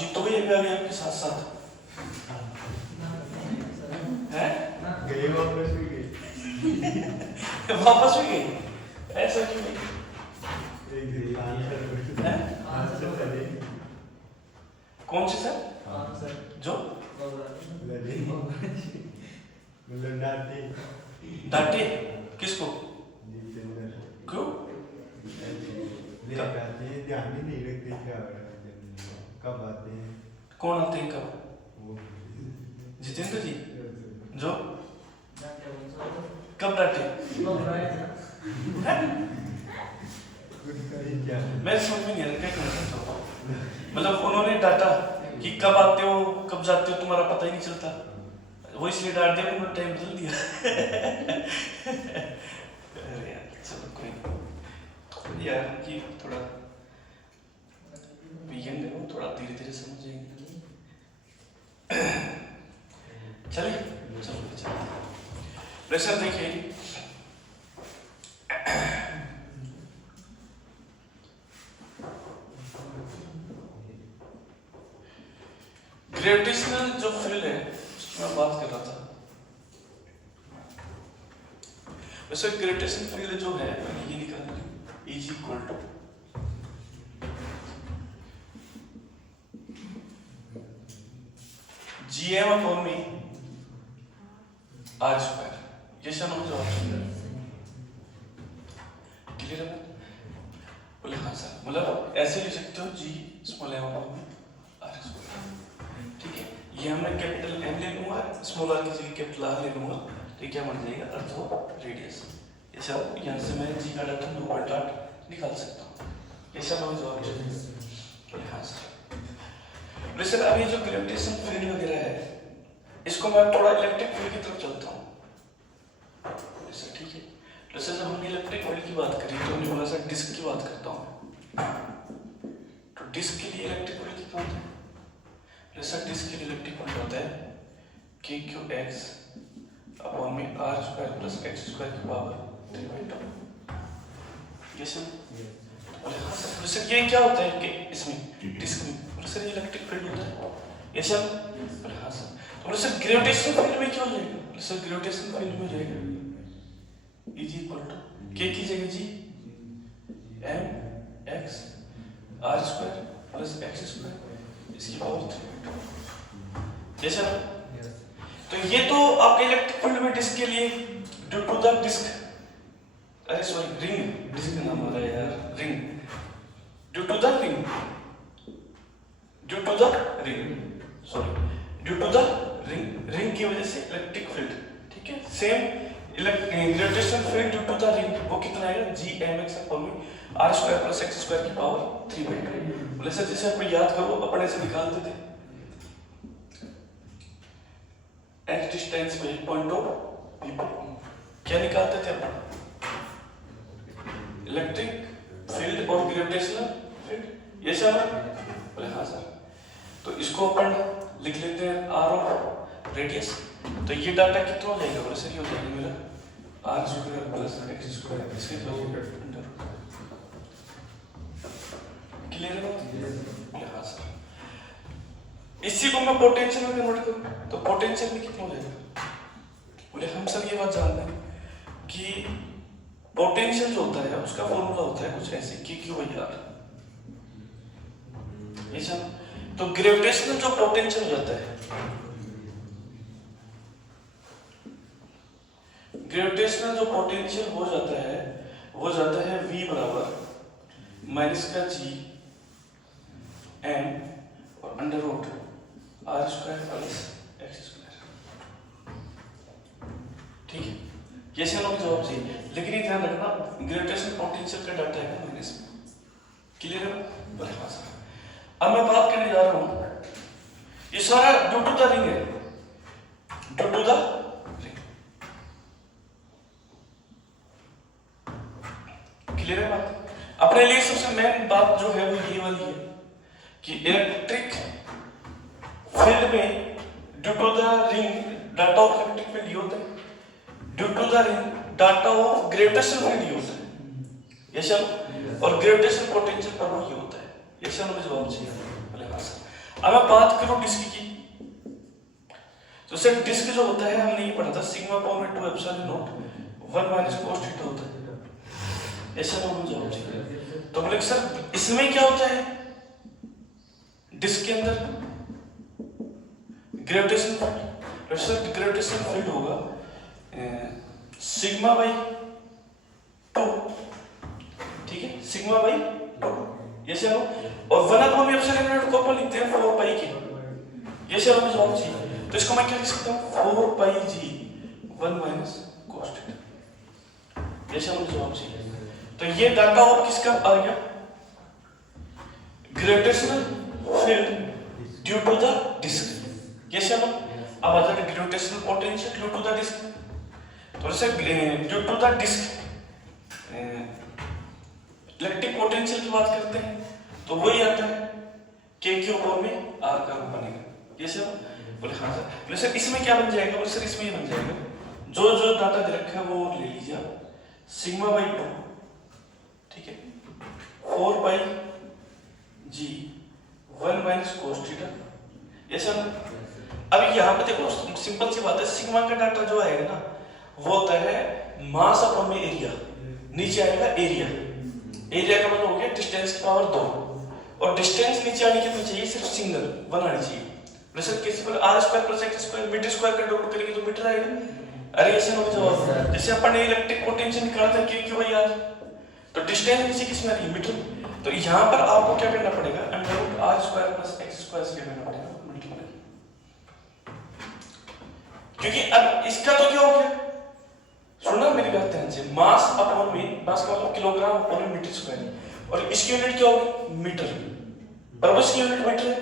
जीतोगे ये भी आ गया आपके साथ साथ है? गए वापस भी गए वापस भी गई, ऐसा क्यों नहीं? एक दिन आंसर हैं? आंसर चले कौन सी सर? जो लगे मतलब डांटे डांटे किसको? जितेंद्र क्यों? ध्यान ही नहीं रखते क्या हो रहा है कब आते हैं कौन आते हैं कब? वो जितेंद्र जी जो कब डांटे? मैं समझ में नहीं आ रहा क्या कहना चाहता हूँ। मतलब उन्होंने डांटा कि कब आते हो कब जाते हो तुम्हारा पता ही नहीं चलता, वो इसलिए डांट दिया, उन्होंने टाइम बदल दिया। अरे यार चलो कोई नहीं यार, कि थोड़ा वीकेंड है वो, थोड़ा धीरे धीरे समझ जाएंगे। चलिए चलो चलो प्रेशर देखिए। ग्रेविटेशनल जो फील्ड है उसकी मैं बात कर रहा था। वैसे ग्रेविटेशनल फील्ड जो है मैंने ये निकाला है E equal to GM upon मी R स्क्वायर। ये सब जो ऑप्शन है क्लियर है? बोले हाँ सर, मतलब ऐसे लिख सकते हो G स्मॉल m अपॉन मी R स्क्वायर। ठीक है, ये मैं कैपिटल M ले लूंगा, स्मॉल r की जगह कैपिटल R ले लूंगा, तो क्या बन जाएगा अर्थ ऑफ रेडियस। ये सब यहाँ से मैं G का डाटा 2.8 निकाल सकता हूँ। ये सब हमें जवाब चाहिए। हाँ सर। वैसे अब ये जो ग्रेविटेशन फील्ड वगैरह है इसको मैं थोड़ा इलेक्ट्रिक फील्ड की तरफ चलता हूँ। ऐसा ठीक है? वैसे जब हमने इलेक्ट्रिक फील्ड की बात करी तो हमने बोला सर डिस्क की बात करता हूँ। तो डिस्क के लिए इलेक्ट्रिक फील्ड कितना होता है? जैसा डिस्क के इलेक्ट्रिक फील्ड होता है KQX अपॉन में R square plus X square की पावर 3/2। ये सब जैसे ये क्या होता है कि इसमें डिस्क में सर इलेक्ट्रिक फील्ड होता है ये सब। हाँ सर, तो सर ग्रेविटेशनल फील्ड में क्या हो जाएगा? सर ग्रेविटेशनल फील्ड में हो जाएगा E इक्वल टू K की जगह G M X R square plus X square इसकी पावर 3/2। जैसा तो ये तो आपके इलेक्ट्रिक फील्ड में डिस्क के लिए ड्यू टू द डिस्क, अरे सॉरी रिंग, डिस्क का नाम आ रहा है यार, ring, due to the ring, due to the ring, sorry due to the ring, ring की वजह से इलेक्ट्रिक फील्ड। ठीक है, same gravitational field due to the ring वो कितना आएगा GMX अपॉन में R square plus X square की पावर 3/2। बोले सर जैसे आपको याद करो अपने से निकालते थे X डिस्टेंस पे पॉइंट ऑफ व्यू क्या निकालते थे अपन? इलेक्ट्रिक फील्ड और ग्रेविटेशनल फील्ड। ये सब बोले हाँ सर, तो इसको अपन लिख लेते हैं R ऑफ रेडियस। तो ये डाटा कितना हो जाएगा? बोले सर ये हो जाएगा मेरा R square plus X square इसके अंडर। क्लियर है बात? हाँ सर। इसी को मैं पोटेंशियल में कन्वर्ट करूं तो पोटेंशियल में कितना हो जाएगा? बोले हम सब ये बात जानते हैं कि पोटेंशियल जो होता है उसका फॉर्मूला होता है कुछ ऐसे KQ/R। ये सब तो ग्रेविटेशनल जो पोटेंशियल हो जाता है, ग्रेविटेशनल जो पोटेंशियल हो जाता है वो जाता है V बराबर माइनस का G M और under root R square plus X square. ठीक है, ये से हमें जवाब चाहिए, लेकिन ये ध्यान रखना ग्रेविटेशनल पोटेंशियल का डाटा है माइनस में। क्लियर है? बड़े पास। अब मैं बात करने जा रहा हूं, ये सारा ड्यू टू द रिंग है, due to the ring. Clear है बात? अपने लिए सबसे मेन बात जो है वो ये वाली है कि इलेक्ट्रिक फील्ड में due to the ring data of electric field ये होता है, due to the ring data of gravitational field ये होता है। ये सब और ग्रेविटेशनल पोटेंशियल पर ये होता है। ये सब मुझे जवाब चाहिए। बोले हाँ सर। अब मैं बात करूं डिस्क की, तो सर डिस्क जो होता है हमने ये पढ़ा था सिग्मा अपॉन में 2 epsilon not 1 minus cos theta होता है, ऐसा ना हो जाओ। तो बोले सर इसमें क्या होता है, डिस्क के अंदर gravitation field, sir gravitation field होगा सिग्मा बाई 2, ठीक है, सिग्मा बाई 2, ये से हो, और 1 अपॉन में एप्सिलॉन नॉट को अपन लिखते हैं 4 पाई के, ये से हमें जवाब चाहिए। तो इसको मैं क्या लिख सकता हूँ 4 पाई जी 1 माइनस cos थीटा, ये से हमें जवाब चाहिए। तो ये डाटा और किसका आ गया, gravitational field due to the disk, ये से हम अब आ जाएगा gravitational potential due to the disk. तो sir due to the disk electric potential की बात करते हैं तो वही आता है k के ऊपर में r का रूप बनेगा, ये सर बोले हाँ सर। बोले सर इसमें क्या बन जाएगा, बोले सर इसमें ये बन जाएगा जो जो डाटा दे रखा है वो ले लीजिए आप, सिग्मा बाई 2, ठीक है, 4 पाई जी 1 माइनस cos थीटा, ये सर। अब यहाँ पे देखो सिंपल सी बात है, सिग्मा का डाटा जो आएगा ना वो होता है मास अपॉन में एरिया, नीचे आएगा एरिया, एरिया का मतलब हो गया डिस्टेंस की पावर 2, और डिस्टेंस नीचे आने के लिए चाहिए सिर्फ सिंगल 1 आनी चाहिए। वैसे किसी पर r square plus x square metre square का डॉट करेंगे तो मीटर आएगा। अरे ऐसे हो जवाब, जैसे अपन ने इलेक्ट्रिक पोटेंशियल निकाला था q बाई r, तो डिस्टेंस नीचे किस में आ रही है, मीटर। तो यहाँ पर आपको क्या करना पड़ेगा, under root r square plus x square से करना पड़ेगा मल्टीप्लाई, क्योंकि अब इसका तो क्या हो गया, सुनना मेरी बात ध्यान से, मास अपॉन में, मास का मतलब किलोग्राम अपॉन में मीटर स्क्वायर, और इसकी यूनिट क्या होगी मीटर, बराबर इसकी यूनिट मीटर है,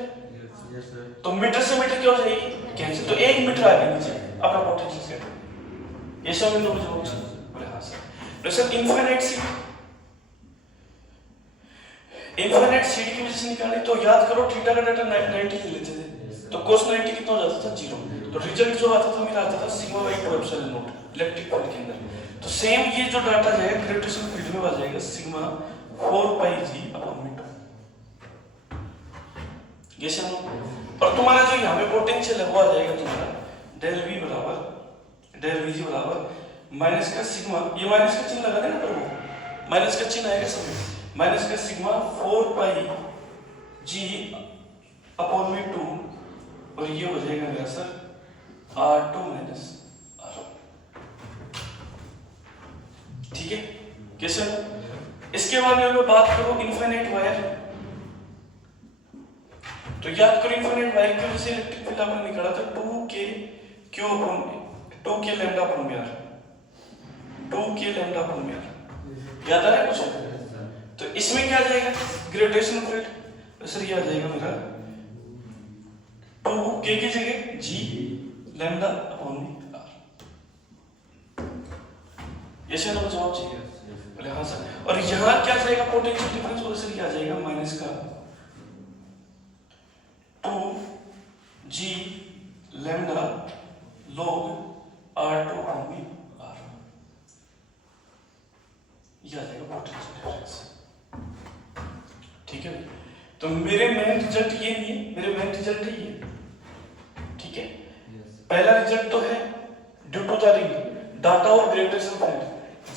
तो मीटर से मीटर क्या हो जाएगी कैंसिल, तो 1 मीटर आ गया नीचे अपना पोटेंशियल सेट, ये सब इन लोगों को बोले हाँ सर। तो सर इनफाइनाइट सीड की वजह से निकाले, तो याद करो थीटा का डाटा 90 ले लेते थे, तो cos 90 कितना हो जाता था 0, तो रिजल्ट जो आता था मेरा आता था sigma by 2 epsilon not electric field के अंदर। तो सेम ये जो डाटा जाएगा ग्रेविटेशनल फील्ड में आ जाएगा सिग्मा 4 पाई जी अपॉन में 2, ये सब। और तुम्हारा जो यहाँ पे पोटेंशियल है वो आ जाएगा तुम्हारा डेल वी बराबर डेल वी जी बराबर माइनस का सिग्मा, ये माइनस का चिन्ह लगा देना, पर वो माइनस का चिन्ह आएगा सब, माइनस का सिग्मा 4 पाई जी अपॉन में 2, और ये हो जाएगा मेरा सर R2 माइनस R1, ठीक है कैसे। इसके बाद में बात करो इनफाइनाइट वायर, तो याद करो इनफाइनाइट वायर की वजह से इलेक्ट्रिक फील्ड अपन निकाला था 2k q upon 2k lambda upon में r, 2k लैम्डा अपॉन में r, याद आ रहा है कुछ। तो इसमें क्या आ जाएगा ग्रेविटेशनल फील्ड, तो सर ये आ जाएगा मेरा 2k की जगह g लैम्डा अपॉन में r, ये सर हमें जवाब चाहिए, बोले हाँ सर। और यहाँ क्या आ जाएगा पोटेंशियल डिफरेंस, बोले सर ये आ जाएगा माइनस का 2g lambda log r2 upon में r, ये आ जाएगा पोटेंशियल डिफरेंस, ठीक है। तो मेरे मेन रिजल्ट ये नहीं है, मेरे मेन रिजल्ट है ये, ठीक है। पहला रिजल्ट तो है due to the ring data और ग्रेविटेशनल फील्ड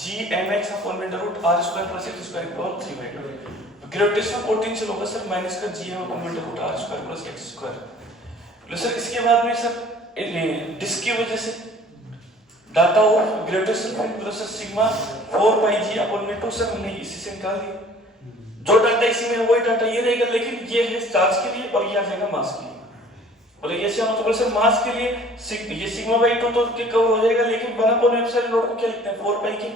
gmx अपॉन में root r square plus x square की पावर 3/2, ग्रेविटेशनल पोटेंशियल होगा सर माइनस का gm अपॉन में root r square plus x square. Sir इसके बाद में सर डिस्क की वजह से डाटा और ग्रेविटेशनल फील्ड प्लस सिग्मा 4 पाई g अपॉन में 2, सर हमने इसी से निकाल दिया, जो डाटा इसी में है वही डाटा ये रहेगा, लेकिन ये है चार्ज के लिए और ये आ जाएगा मास के लिए। बोले ये से हम तो बोले सर मास के लिए ये सिग्मा बाई 2 तो के कवर हो जाएगा, लेकिन 1 अपॉन एप्सिलॉन नॉट को क्या लिखते हैं 4 पाई के,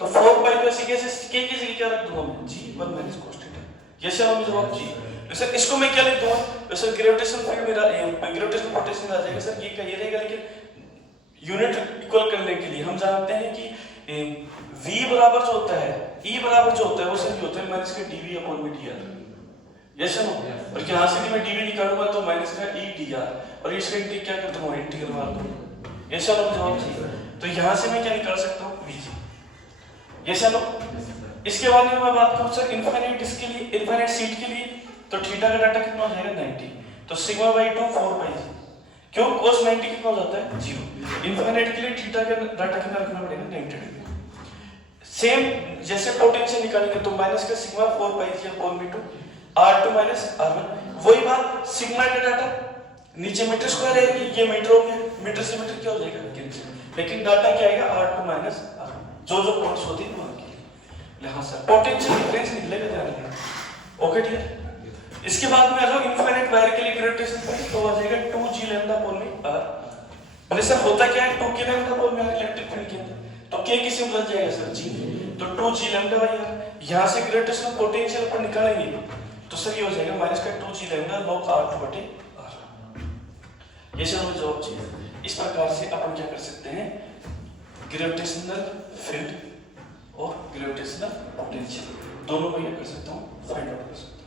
तो 4 पाई को ऐसे कैसे k की जगह क्या रख दूंगा मैं g 1 माइनस cos थीटा, ये से हमें जवाब जी। तो सर इसको मैं क्या लिख दूंगा, तो सर ग्रेविटेशनल फील्ड मेरा ग्रेविटेशनल पोटेंशियल आ जाएगा सर ये का ये रहेगा, लेकिन यूनिट इक्वल करने के लिए हम जानते हैं कि v बराबर जो होता है e बराबर जो होता है वो सर ये होता है माइनस का dv अपॉन में dr, यस नो। और यहाँ से भी मैं dv निकालूंगा तो माइनस का e dr, और इसका इंटीग्रल क्या कर दूंगा इंटीग्रल मार दूंगा, यस नो जवाब चाहिए। तो यहाँ से मैं क्या निकाल सकता हूँ vg, यस नो। इसके बाद में मैं बात करूँ सर इनफाइनाइट डिस्क के लिए, इनफाइनाइट सीट के लिए, तो थीटा का डाटा कितना हो जाएगा 90, तो सिग्मा बाई 2 4 पाई जी। क्यों? cos 90 कितना हो जाता है 0। इनफाइनाइट के लिए थीटा का डाटा कितना रखना पड़ेगा 90 डिग्री। सेम जैसे पोटेंशियल निकालेंगे तो माइनस का sigma 4 pi G upon v2 r2 minus r1। वही बात सिग्मा का डाटा नीचे मीटर स्क्वायर है, ये मीटर हो गया, मीटर से मीटर क्या हो जाएगा कैंसिल, लेकिन डाटा क्या आएगा r2 माइनस r1, जो जो पॉइंट्स होती है वहां के लिए। हाँ सर, पोटेंशियल डिफरेंस निकलेगा ध्यान रखना। Okay clear. इसके बाद में आ जाओ इनफाइनाइट वायर के लिए ग्रेविटेशनल फोर्स तो आ जाएगा 2g लैम्डा अपॉन r। भले सर होता क्या है 2k lambda upon electric field के अंदर, तो k किसी में बदल जाएगा सर g, तो 2g लैम्डा बाई r। यहां से ग्रेविटेशनल पोटेंशियल पर निकालेंगे तो सर ये हो जाएगा माइनस का 2g लैम्डा log r2 बटे r। ये सर हमें जवाब चाहिए। इस प्रकार से अपन क्या कर सकते हैं, ग्रेविटेशनल फील्ड और ग्रेविटेशनल पोटेंशियल दोनों को ये कर सकता हूँ, फाइंड आउट कर सकता हूँ।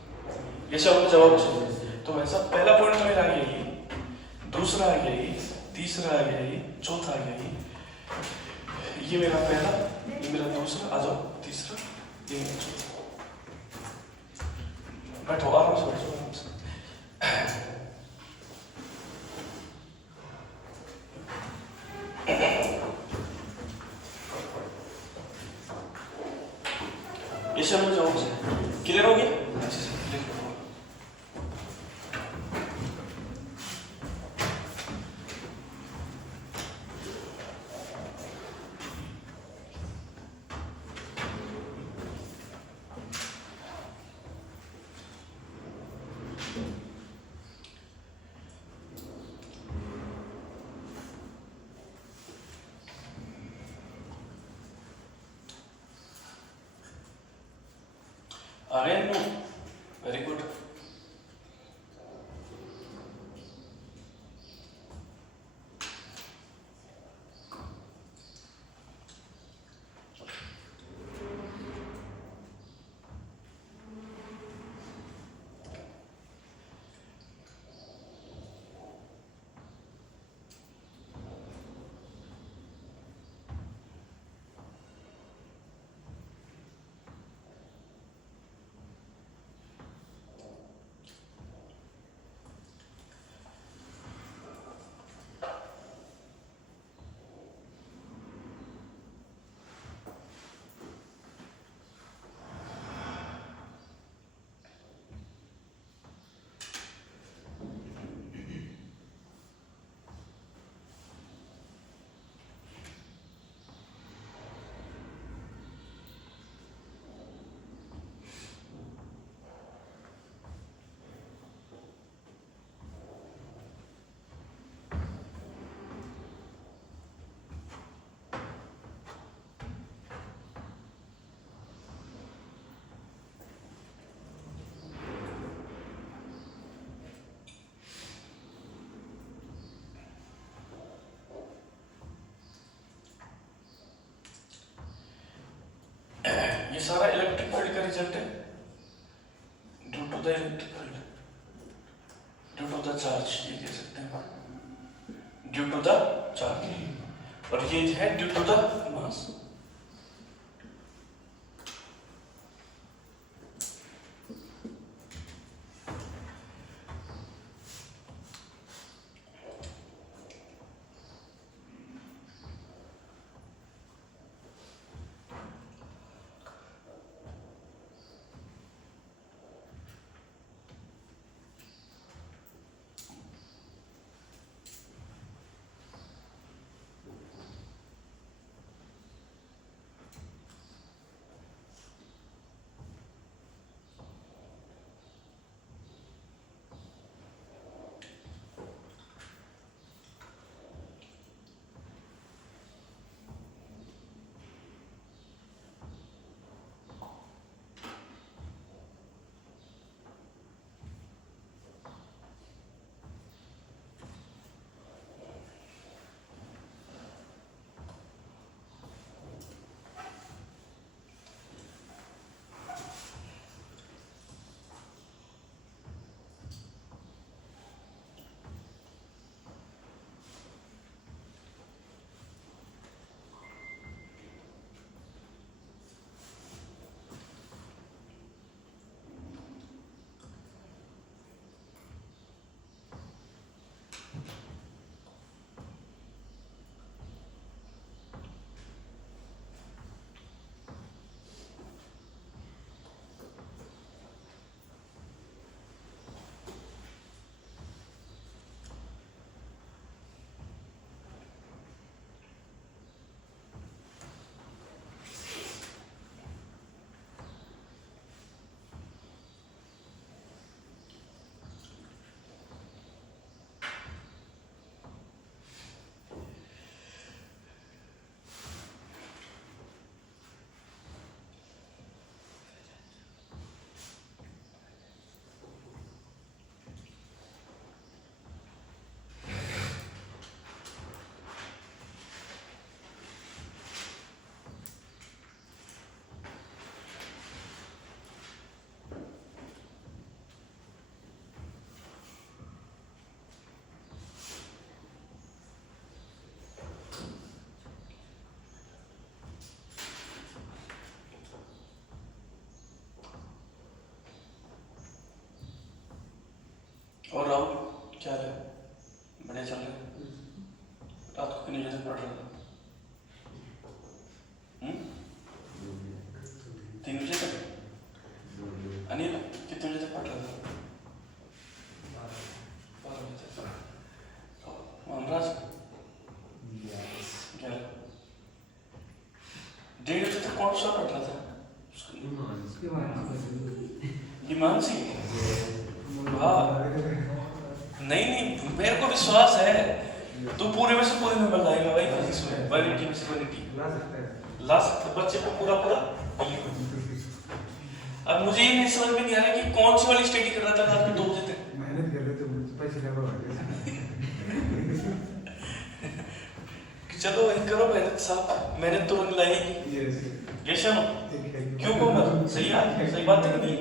ये सब हमें जवाब चाहिए। तो वैसा पहला पॉइंट मेरा आ गया ये, दूसरा आ गया ये, तीसरा आ गया ये, चौथा आ गया ये मेरा पहला, ये मेरा दूसरा, आ जाओ तीसरा, ये मेरा चौथा। बैठो आराम से, बैठो आराम से। ये सब में जवाब से क्लियर हो गया। Again, no. Very good. ये सारा इलेक्ट्रिक फील्ड का रिजल्ट है, due to the electric field, due to the charge, ये कह सकते हैं, ड्यू टू द चार्ज, और ये है ड्यू टू द मास। और राहुल क्या हाल है? बढ़िया चल रहा है। रात को कितने बजे तक पढ़ रहा था? 3 बजे तक? अनिल कितने बजे तक पढ़ रहा था? 12 बजे तक। मनराज 11। 1:30 बजे तक कौन सा पढ़ रहा था? हिमांशी। वाह, नहीं मेरे को विश्वास है तू पूरे में से पूरे नंबर लाएगा भाई फिजिक्स में। 180 में से 180 ला सकता बच्चे को पूरा। अब मुझे ये नहीं समझ में नहीं आ रहा कि कौन सी वाली स्टडी कर रहा था रात में 2 बजे तक। मेहनत कर रहे थे पैसे लगा। चलो वही करो मेहनत साहब, मेहनत तो रंग लाएगी। यस क्यों कोमल? सही बात है कि नहीं?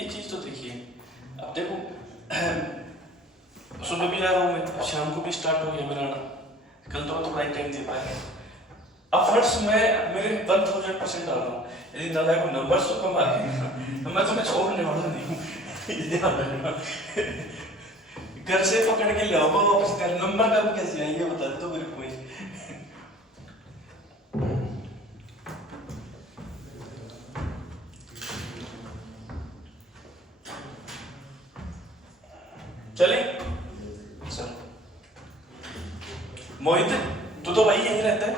एक चीज तो देखिए, अब देखो सुबह भी आ रहा हूँ मैं, शाम को भी स्टार्ट हो गया मेरा आना। कल तो राइट टाइम दे पाया। अब फर्स्ट मैं मेरे 1000% आ रहा हूँ। यदि नाला को नंबर्स तो कम आ गए तो मैं तुम्हें छोड़ने वाला नहीं हूँ। घर से पकड़ के ले आओगे वापस कर। नंबर कम कैसे आएंगे बता दो मेरे को। चले चलो। मोहित तू तो भाई यहीं रहता है,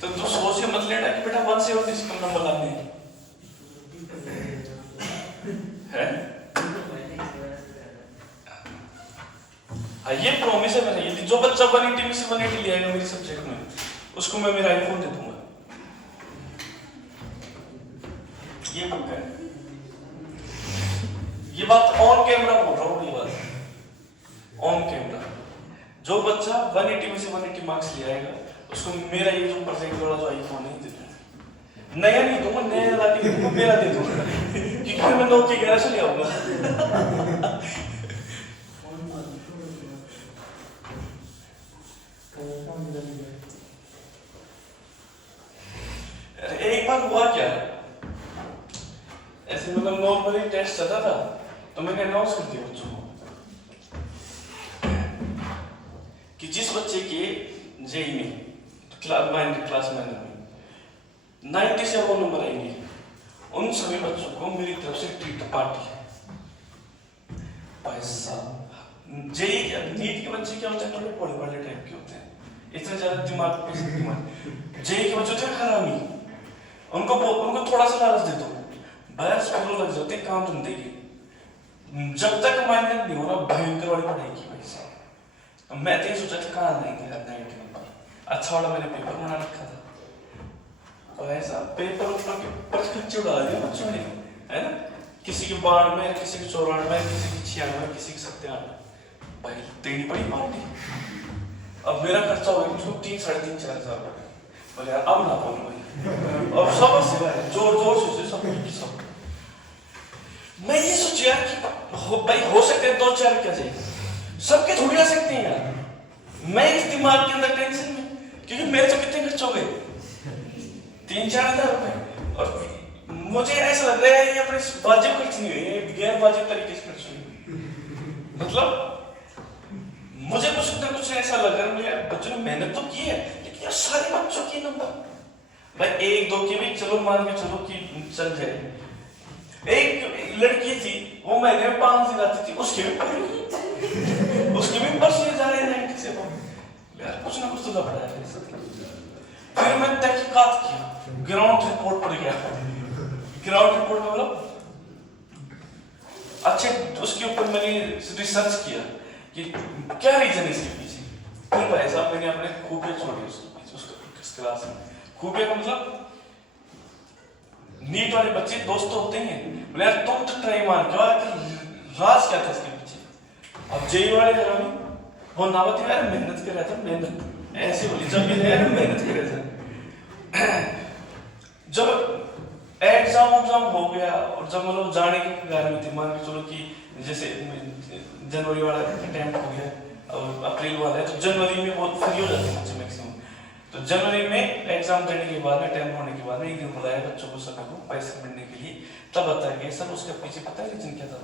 तो तू सोच के मत लेना कि बेटा 1 से 1 से कम नंबर लाने हैं। ये प्रॉमिस है मेरा, यदि जो बच्चा 180 में से 180 ले आएगा मेरे सब्जेक्ट में, उसको मैं मेरा आईफोन दे दूंगा। ये बुक है, ये बात ऑन कैमरा बोल रहा हूँ। ये बात ऑन कैमरा, जो बच्चा 180 में से 180 मार्क्स ले आएगा उसको मेरा ये जो परसेंट वाला जो आईफोन है दे दूंगा। नया नहीं दूंगा, नया लाके दूंगा, मेरा दे दूंगा क्योंकि मैं 9 के 11 से ले आऊंगा। एक बार हुआ क्या, ऐसे मतलब नॉर्मली टेस्ट चलता था तो मैंने अनाउंस कर दिया बच्चों को कि जिस बच्चे के जेई में क्लास 9 में 90 से वो नंबर आएंगे, उन सभी बच्चों को मेरी तरफ से ट्रीट पार्टी है। भाई साहब, जेई नीट के बच्चे क्या होते हैं, थोड़े बड़े बड़े टाइप के होते हैं, इतना ज्यादा दिमाग जेई के बच्चे होते हैं हरामी। उनको थोड़ा सा लालच दे दो, बस फिर लग जाते हैं काम धंधे के। जब तक माइंड नहीं हो रहा भयंकर वाली पढ़ाई की वजह से मैं तो सोचा था कहाँ लाएंगे 90 नंबर। अच्छा वाला मैंने पेपर बना रखा था, ऐसा पेपर ऊपर खर्चे उड़ा दिया बच्चों ने, है ना। किसी के 92, किसी के 94, किसी के 96, किसी के 97। भाई तेरी बड़ी पार्टी। अब मेरा खर्चा हो गया उसको 3, 3.5, 4 हज़ार रुपये। बोले यार अब ना बोलो भाई, अब सब जोर से सब। मैं ये सोच यार कि भाई हो सकते हैं 2-4 क्या चाहिए, सबके थोड़ी आ सकते हैं यार। मैं इस दिमाग के अंदर टेंशन में, क्योंकि मेरे तो कितने खर्च हो गए 3-4 हज़ार रुपए। और मुझे ऐसा लग रहा है ये अपने वाजिब खर्च नहीं हुए, गैर वाजिब तरीके से खर्च हुए। मतलब मुझे कुछ ऐसा लग रहा है यार बच्चों ने मेहनत तो की है, लेकिन यार सारे बच्चों के नंबर भाई 1-2 के भी चलो मान के चलो कि चल जाए। एक लड़की थी वो महीने में 5 से जाती थी, उसके भी परसेंट जा रहे हैं 90 से। यार कुछ ना कुछ तो लफड़ा है। फिर मैं तहकीकात किया, ग्राउंड रिपोर्ट पढ़ गया। ग्राउंड रिपोर्ट मतलब अच्छे उसके ऊपर मैंने रिसर्च किया कि क्या रीजन है इसके पीछे। फिर भाई साहब मैंने अपने खूबियां छोड़ी उस क्लास में। खूबियां का मतलब नीट वाले बच्चे दोस्त होते हैं, बोले यार तुम तो ट्राई मार के राज क्या था इसके पीछे। अब जेई वाले हरामी वो नावती यार मेहनत कर रहा था, मेहनत ऐसे बोली जब ये यार मेहनत कर रहा था। जब एग्जाम हो गया और जब मतलब जाने के कगार में थे, मान के चलो कि जैसे जनवरी वाला अटेम्प्ट हो गया और अप्रैल वाला है, तो जनवरी में बहुत फ्री हो जाते हैं बच्चे मैक्सिमम। तो जनवरी में एग्जाम देने के बाद में, अटेम्प्ट होने के बाद में एक दिन बुलाया बच्चों को सभी को पैसे मिलने के लिए, तब बताया गया सर उसके पीछे पता है रीजन क्या था?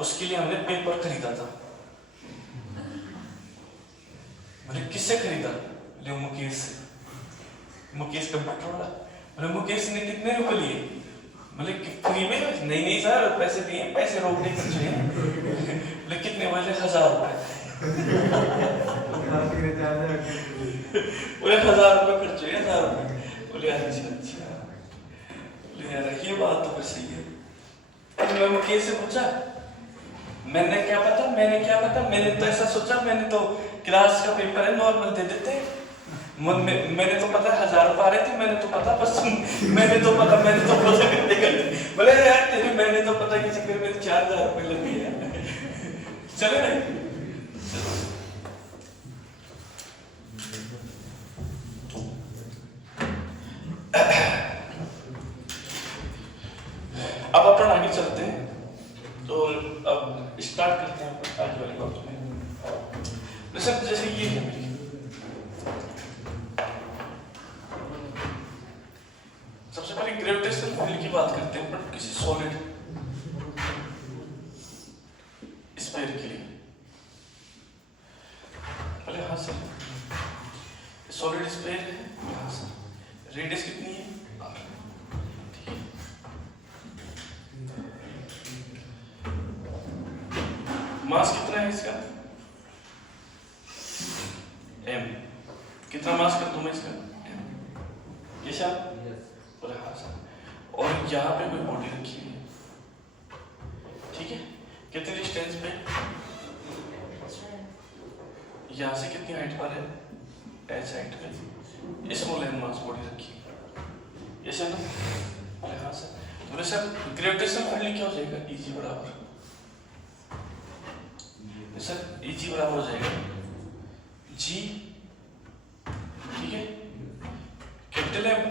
उसके लिए हमने पेपर खरीदा था। मैंने किससे खरीदा? ले मुकेश से। मुकेश कंप्यूटर वाला। मैंने मुकेश ने कितने रुपए लिए? मैंने फ्री में? नहीं सर पैसे दिए, पैसे रोकने खर्च हुए। बोले कितने? बोले 1000 रुपए। बोले 1000 रुपए खर्च हुए, 1000 रुपए। बोले अच्छा। बोले यार ये बात तो फिर सही है। मैं मुकेश से पूछा, मैंने क्या पता, मैंने तो ऐसा सोचा, मैंने तो क्लास का पेपर है नॉर्मल दे देते। मैंने तो पता 1000 रुपए आ रहे थे, मैंने तो पता बोले यार तेरे मैंने तो पता के चक्कर में 4000 रुपए लग गए। चले नहीं। अब अपन आगे चलते हैं, तो अब स्टार्ट करते हैं आगे वाली बात में। जैसे ये है मेरी, सबसे पहले ग्रेविटेशनल फील्ड की बात करते हैं बट किसी सॉलिड स्फीयर के लिए। पहले हाँ सर, सॉलिड स्फीयर है, हाँ सर, रेडियस कितनी है? r, ठीक है। मास कितना है इसका? m। कितना मास कर दूं मैं इसका? m। ये शायद बोले हाँ सर। और यहाँ पे कोई बॉडी रखी है, ठीक है, कितनी डिस्टेंस पे? यहाँ से कितनी हाइट पर है? h हाइट पे स्मॉल m मास बॉडी रखी है, ये सर ना? बोले हाँ सर। बोले सर ग्रेविटेशनल फील्ड क्या हो जाएगा? Eg बराबर, सर Eg बराबर हो जाएगा G, ठीक है, कैपिटल M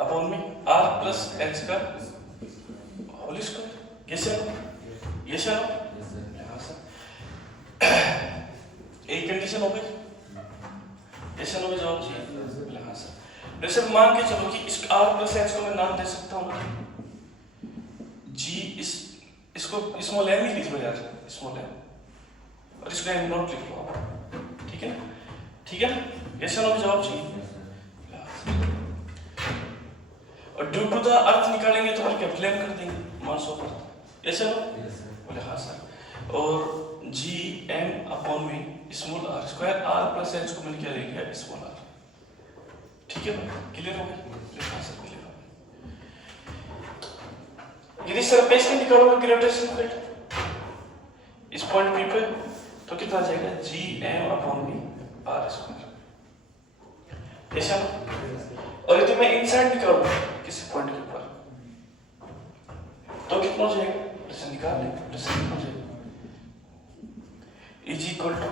अपॉन में R प्लस H का होल स्क्वायर। ये सर हाँ सर। एक कंडीशन हो गई, ऐसा हो गया जवाब चाहिए। हाँ सर। सर मान के चलो कि इस R प्लस H को मैं नाम दे सकता हूँ G, इसको स्मॉल m ही लिख लो यार, स्मॉल m, और इसको m नॉट लिख लो आप, ठीक है ना? ऐसा हो गया जवाब चाहिए। और ड्यू टू द अर्थ निकालेंगे तो फिर कैपिटल M कर देंगे मास ऑफ अर्थ, ऐसा हो? बोले हाँ सर। और जी एम अपॉन में small r square, r plus h को मिल क्या रहेगा? स्मॉल r, ठीक है भाई, क्लियर हो गया? हाँ सर क्लियर हो गया। यदि सरफेस पे निकालोगे ग्रेविटेशनल फील्ड इस पॉइंट P पे, तो कितना आ जाएगा? जी एम अपॉन में r स्क्वायर, ऐसा ना? और यदि मैं इनसाइड निकालूं किसी पॉइंट के ऊपर, तो कितना हो जाएगा? जैसे निकाल लें, जैसे हो जाएगा Eg इक्वल टू,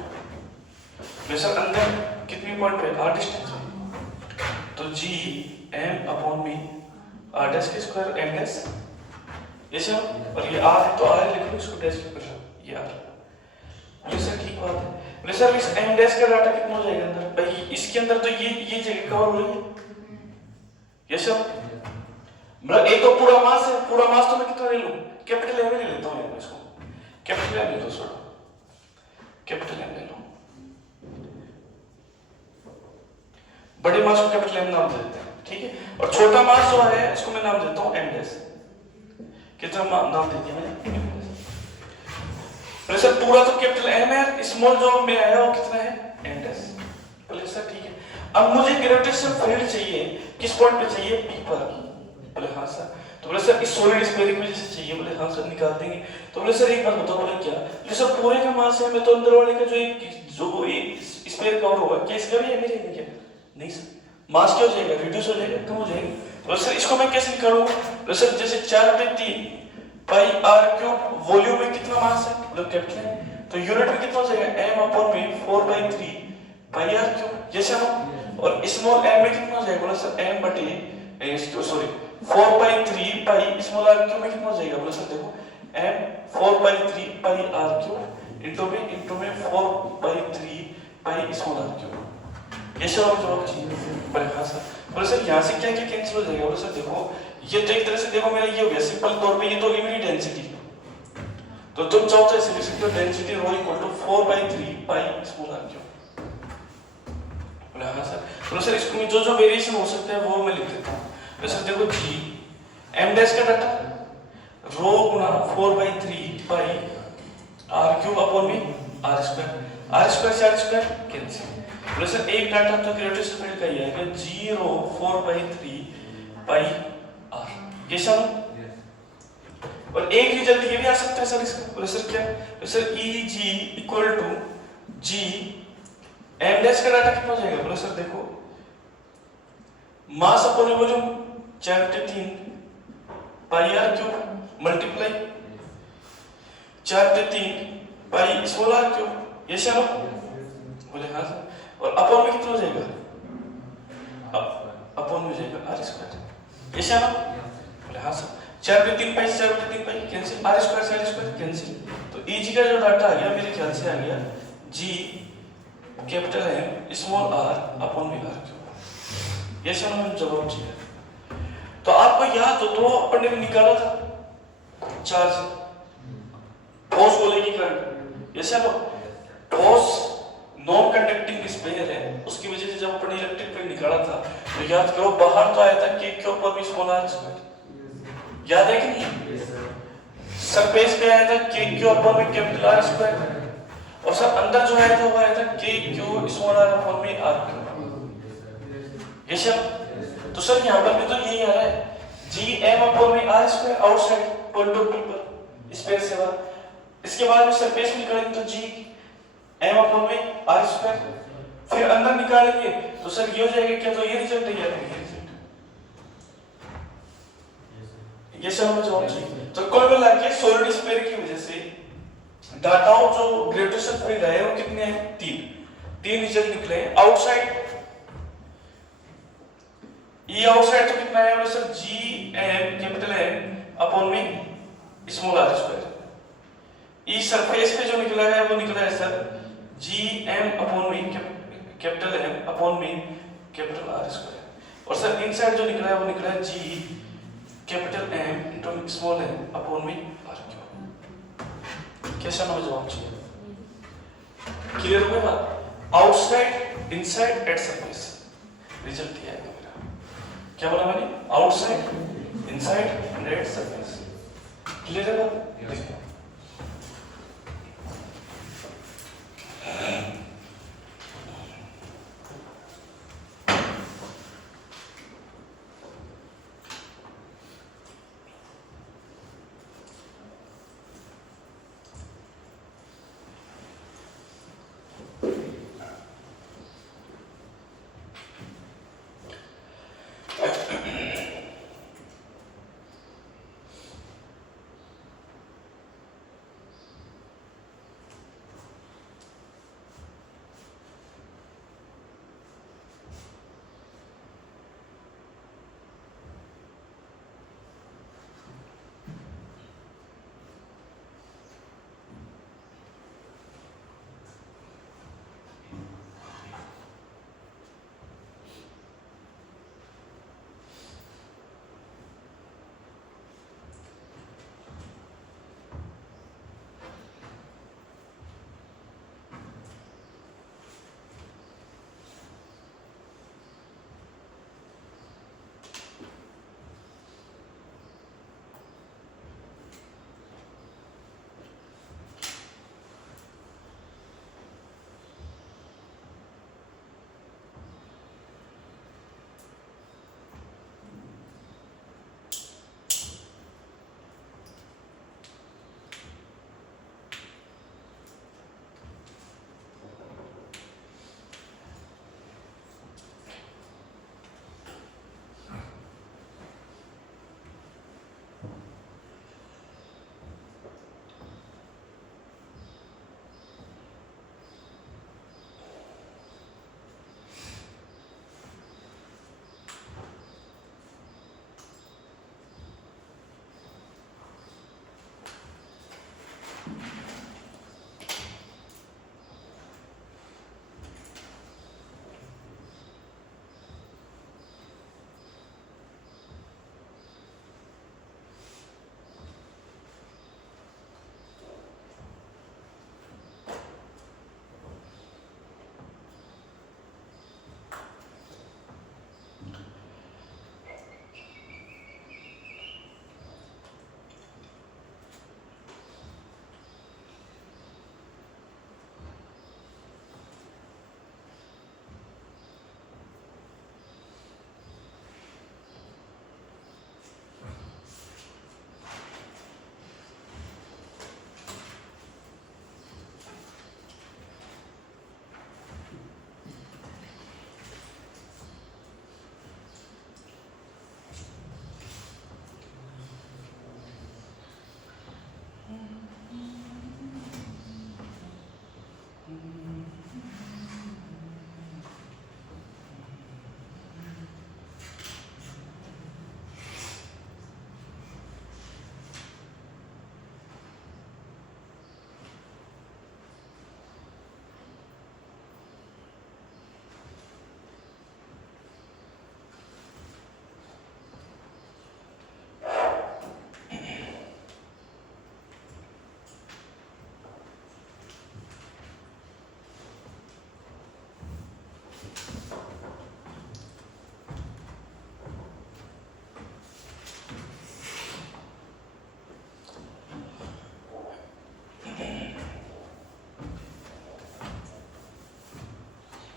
प्रेशर अंदर कितनी पॉइंट पे? r डिस्टेंस पे, तो जी एम अपॉन में r डैश के स्क्वायर m डैश, ऐसा? और ये r है तो r लिख लो, इसको डैश लिख लो, ये r। ये सर ठीक बात है। सर इस m डैश का डाटा कितना हो जाएगा अंदर? भाई इसके अंदर तो ये जगह कवर हो रही है, ये सब मतलब एक तो पूरा मास है, पूरा मास तो मैं कितना ले लूं? कैपिटल M ले लेता हूं, इसको कैपिटल M ले लो, सर कैपिटल M ले लो, बड़े मास को कैपिटल M नाम देते हैं, ठीक है। और छोटा मास जो है इसको मैं नाम देता हूं M डैश। कितना नाम दे दिया मैंने? M dash. सर पूरा तो कैपिटल M है, स्मॉल जो में आया वो कितना है? M dash. बोले सर ठीक है। अब मुझे ग्रेविटेशनल फील्ड चाहिए, किस पॉइंट पे चाहिए? P पर। बोले हाँ सर। तो बोले सर इस सॉलिड स्फीयर की वजह से चाहिए। बोले हाँ सर निकाल देंगे। तो बोले सर एक बात बताओ। बोले क्या? बोले सर पूरे का मास है, मैं तो अंदर वाले का जो एक स्फीयर कवर होगा, क्या इसका भी एम ही रहेगा क्या? नहीं सर, मास क्या हो जाएगा? रिड्यूस हो जाएगा, कम हो जाएगा। बोले सर इसको मैं कैसे निकालूंगा? बोले सर जैसे 4/3 पाई r क्यूब वॉल्यूम में कितना मास है? बोले कैपिटल है, तो यूनिट में कितना हो जाएगा? m अपॉन में 4/3 पाई r क्यूब, जैसे हम। और स्मॉल m में कितना हो जाएगा? बोले सर m बटे sorry 4/3 pi small r cube में कितना हो जाएगा बोलो सर देखो m 4/3 pi r cube into में 4/3 पाई स्मॉल आर क्यूब। ये सब जवाब चाहिए पर हाँ सर बोलो सर यहाँ से क्या क्या कैंसिल हो जाएगा बोलो सर देखो ये तो एक तरह से देखो मेरा ये हो गया सिंपल तौर पे ये तो लिमिटेड डेंसिटी तो तुम चाहो तो ऐसे लिख सकते हो density rho equal to 4/3 pi small r cube. बोले हाँ सर बोलो सर इसमें जो जो वेरिएशन हो सकता है वो मैं लिख देता हूँ। सर देखो जी m डैश का डाटा रो गुना 4/3 पाई आर क्यूब अपॉन में आर स्क्वायर से आर स्क्वायर कैंसिल। बोले सर एक डाटा तो ग्रेविटेशनल फील्ड का ही है कि जी रो 4/3 पाई आर ये सब और एक रिजल्ट ये भी आ सकता है सर इसका। बोले सर क्या sir E g equal to G M dash का डाटा कितना हो जाएगा बोले सर देखो mass upon volume 4/3 pi r cube multiply 4/3 pi small r cube ये सब बोले हाँ सर और अपॉन में कितना हो जाएगा अपॉन में जाएगा आर स्क्वायर ये सब बोले हाँ sir 4/3 pi cancel r square cancel. तो ई जी का जो डाटा आ गया मेरे ख्याल से आ गया G capital M small R upon में आर क्यूब ये सब हमें जवाब चाहिए। तो आपको याद तो अपन ने निकाला था चार्ज ठोस गोले की करंट ये सब ठोस नॉन कंडक्टिंग स्फीयर है उसकी वजह से जब अपन ने इलेक्ट्रिक फील्ड निकाला था तो याद करो बाहर तो आया था के के ऊपर भी स्मॉल आर स्क्वायर याद है कि नहीं सरफेस पे आया था के क्यू अपॉन में कैपिटल आर स्क्वायर और सर अंदर जो आया था वो आया था के क्यू स्मॉल आर अपॉन में आर क्यू ये सब। तो सर यहाँ पर भी तो यही आ रहा है जी एम अपॉन में r square outside point of view पर स्पेस से बाहर इसके बाद में सरफेस निकालेंगे तो जी एम अपॉन में आर स्क्वायर फिर अंदर निकालेंगे तो सर ये हो जाएगा क्या तो ये रिजल्ट है यार ये सब हमें जवाब चाहिए। तो कुल मिला के सॉलिड स्फीयर की वजह से डाटाओं जो ग्रेविटेशन फील्ड है वो कितने हैं तीन रिजल्ट निकले हैं। आउटसाइड ई आउटसाइड तो कितना है sir G M capital M upon में स्मॉल आर स्क्वायर। ई सरफेस पे जो निकला है वो निकला है सर जी एम अपॉन में कैपिटल एम अपॉन में कैपिटल आर स्क्वायर और सर इनसाइड जो निकला है वो निकला है G capital M into small M upon में आर क्यूब। कैसा नाम जवाब चाहिए क्लियर हुआ बात outside inside at surface result दिया है मेरा क्या बोला मैंने outside inside and at surface clear है बात।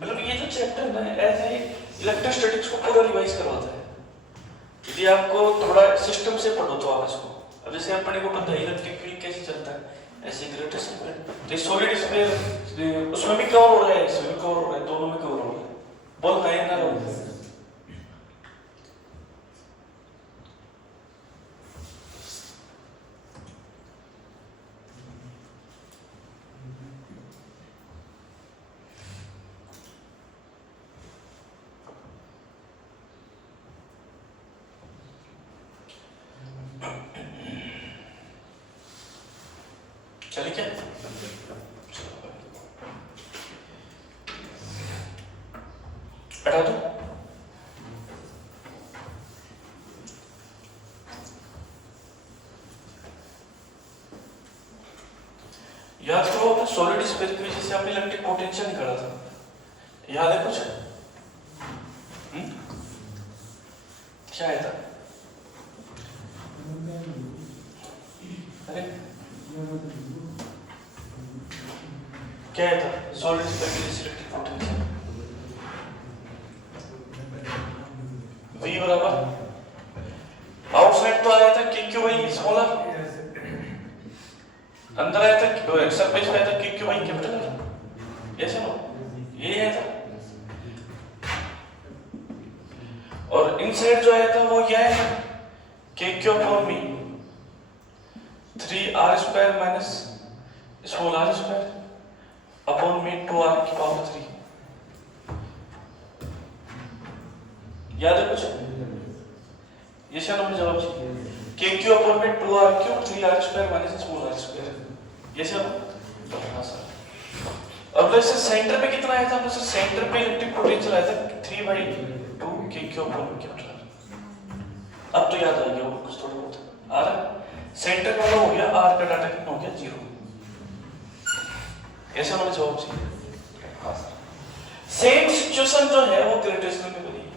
मतलब ये जो चैप्टर है ऐसे ही इलेक्ट्रोस्टैटिक्स को पूरा रिवाइज करवाता है। यदि आपको थोड़ा सिस्टम से पढ़ो तो आप इसको, अब जैसे अपने को पता है इलेक्ट्रिक फील्ड कैसे चलता है, ऐसे ग्रेविटेशन फील्ड, तो सॉलिड स्फीयर उसमें भी कवर हो रहा है, इसमें भी कवर हो रहा है, दोनों में कवर हो रहा है। बोल रहे हैं ना चलिए क्या बैठा दो। याद करो अपने सॉलिड स्फीयर की वजह से आपने इलेक्ट्रिक पोटेंशियल निकाला था, याद है कुछ? क्या है था? अरे क्या है था? सॉलिड स्फीयर की वजह से इलेक्ट्रिक पोटेंशियल V बराबर आउटसाइड तो आया था Q बाई स्मॉलर, अंदर आया था सरफेस पे आया था Q बाई कैपिटल, ऐसे ना ये आया था। और इनसाइड जो आया था वो क्या है? KQ अपॉन मी 3r square minus small r square upon मी 2r की पावर 3। याद है कुछ? ये क्या नंबर जवाब चाहिए? KQ अपॉन में 2r cube 3r square minus small r square, ये सब। हाँ सर। अब जैसे सेंटर पे कितना आया था? हमने सर सेंटर पे इलेक्ट्रिक पोटेंशियल आया था 3/2 KQ अपॉन में कैपिटल R। अब तो याद आ गया कुछ थोड़ा बहुत आ रहा। सेंटर का हो गया, r का डाटा कितना हो गया 0। ऐसा हमें जवाब चाहिए। हाँ सर। सेम सिचुएशन जो है वो ग्रेविटेशनल में बनी है।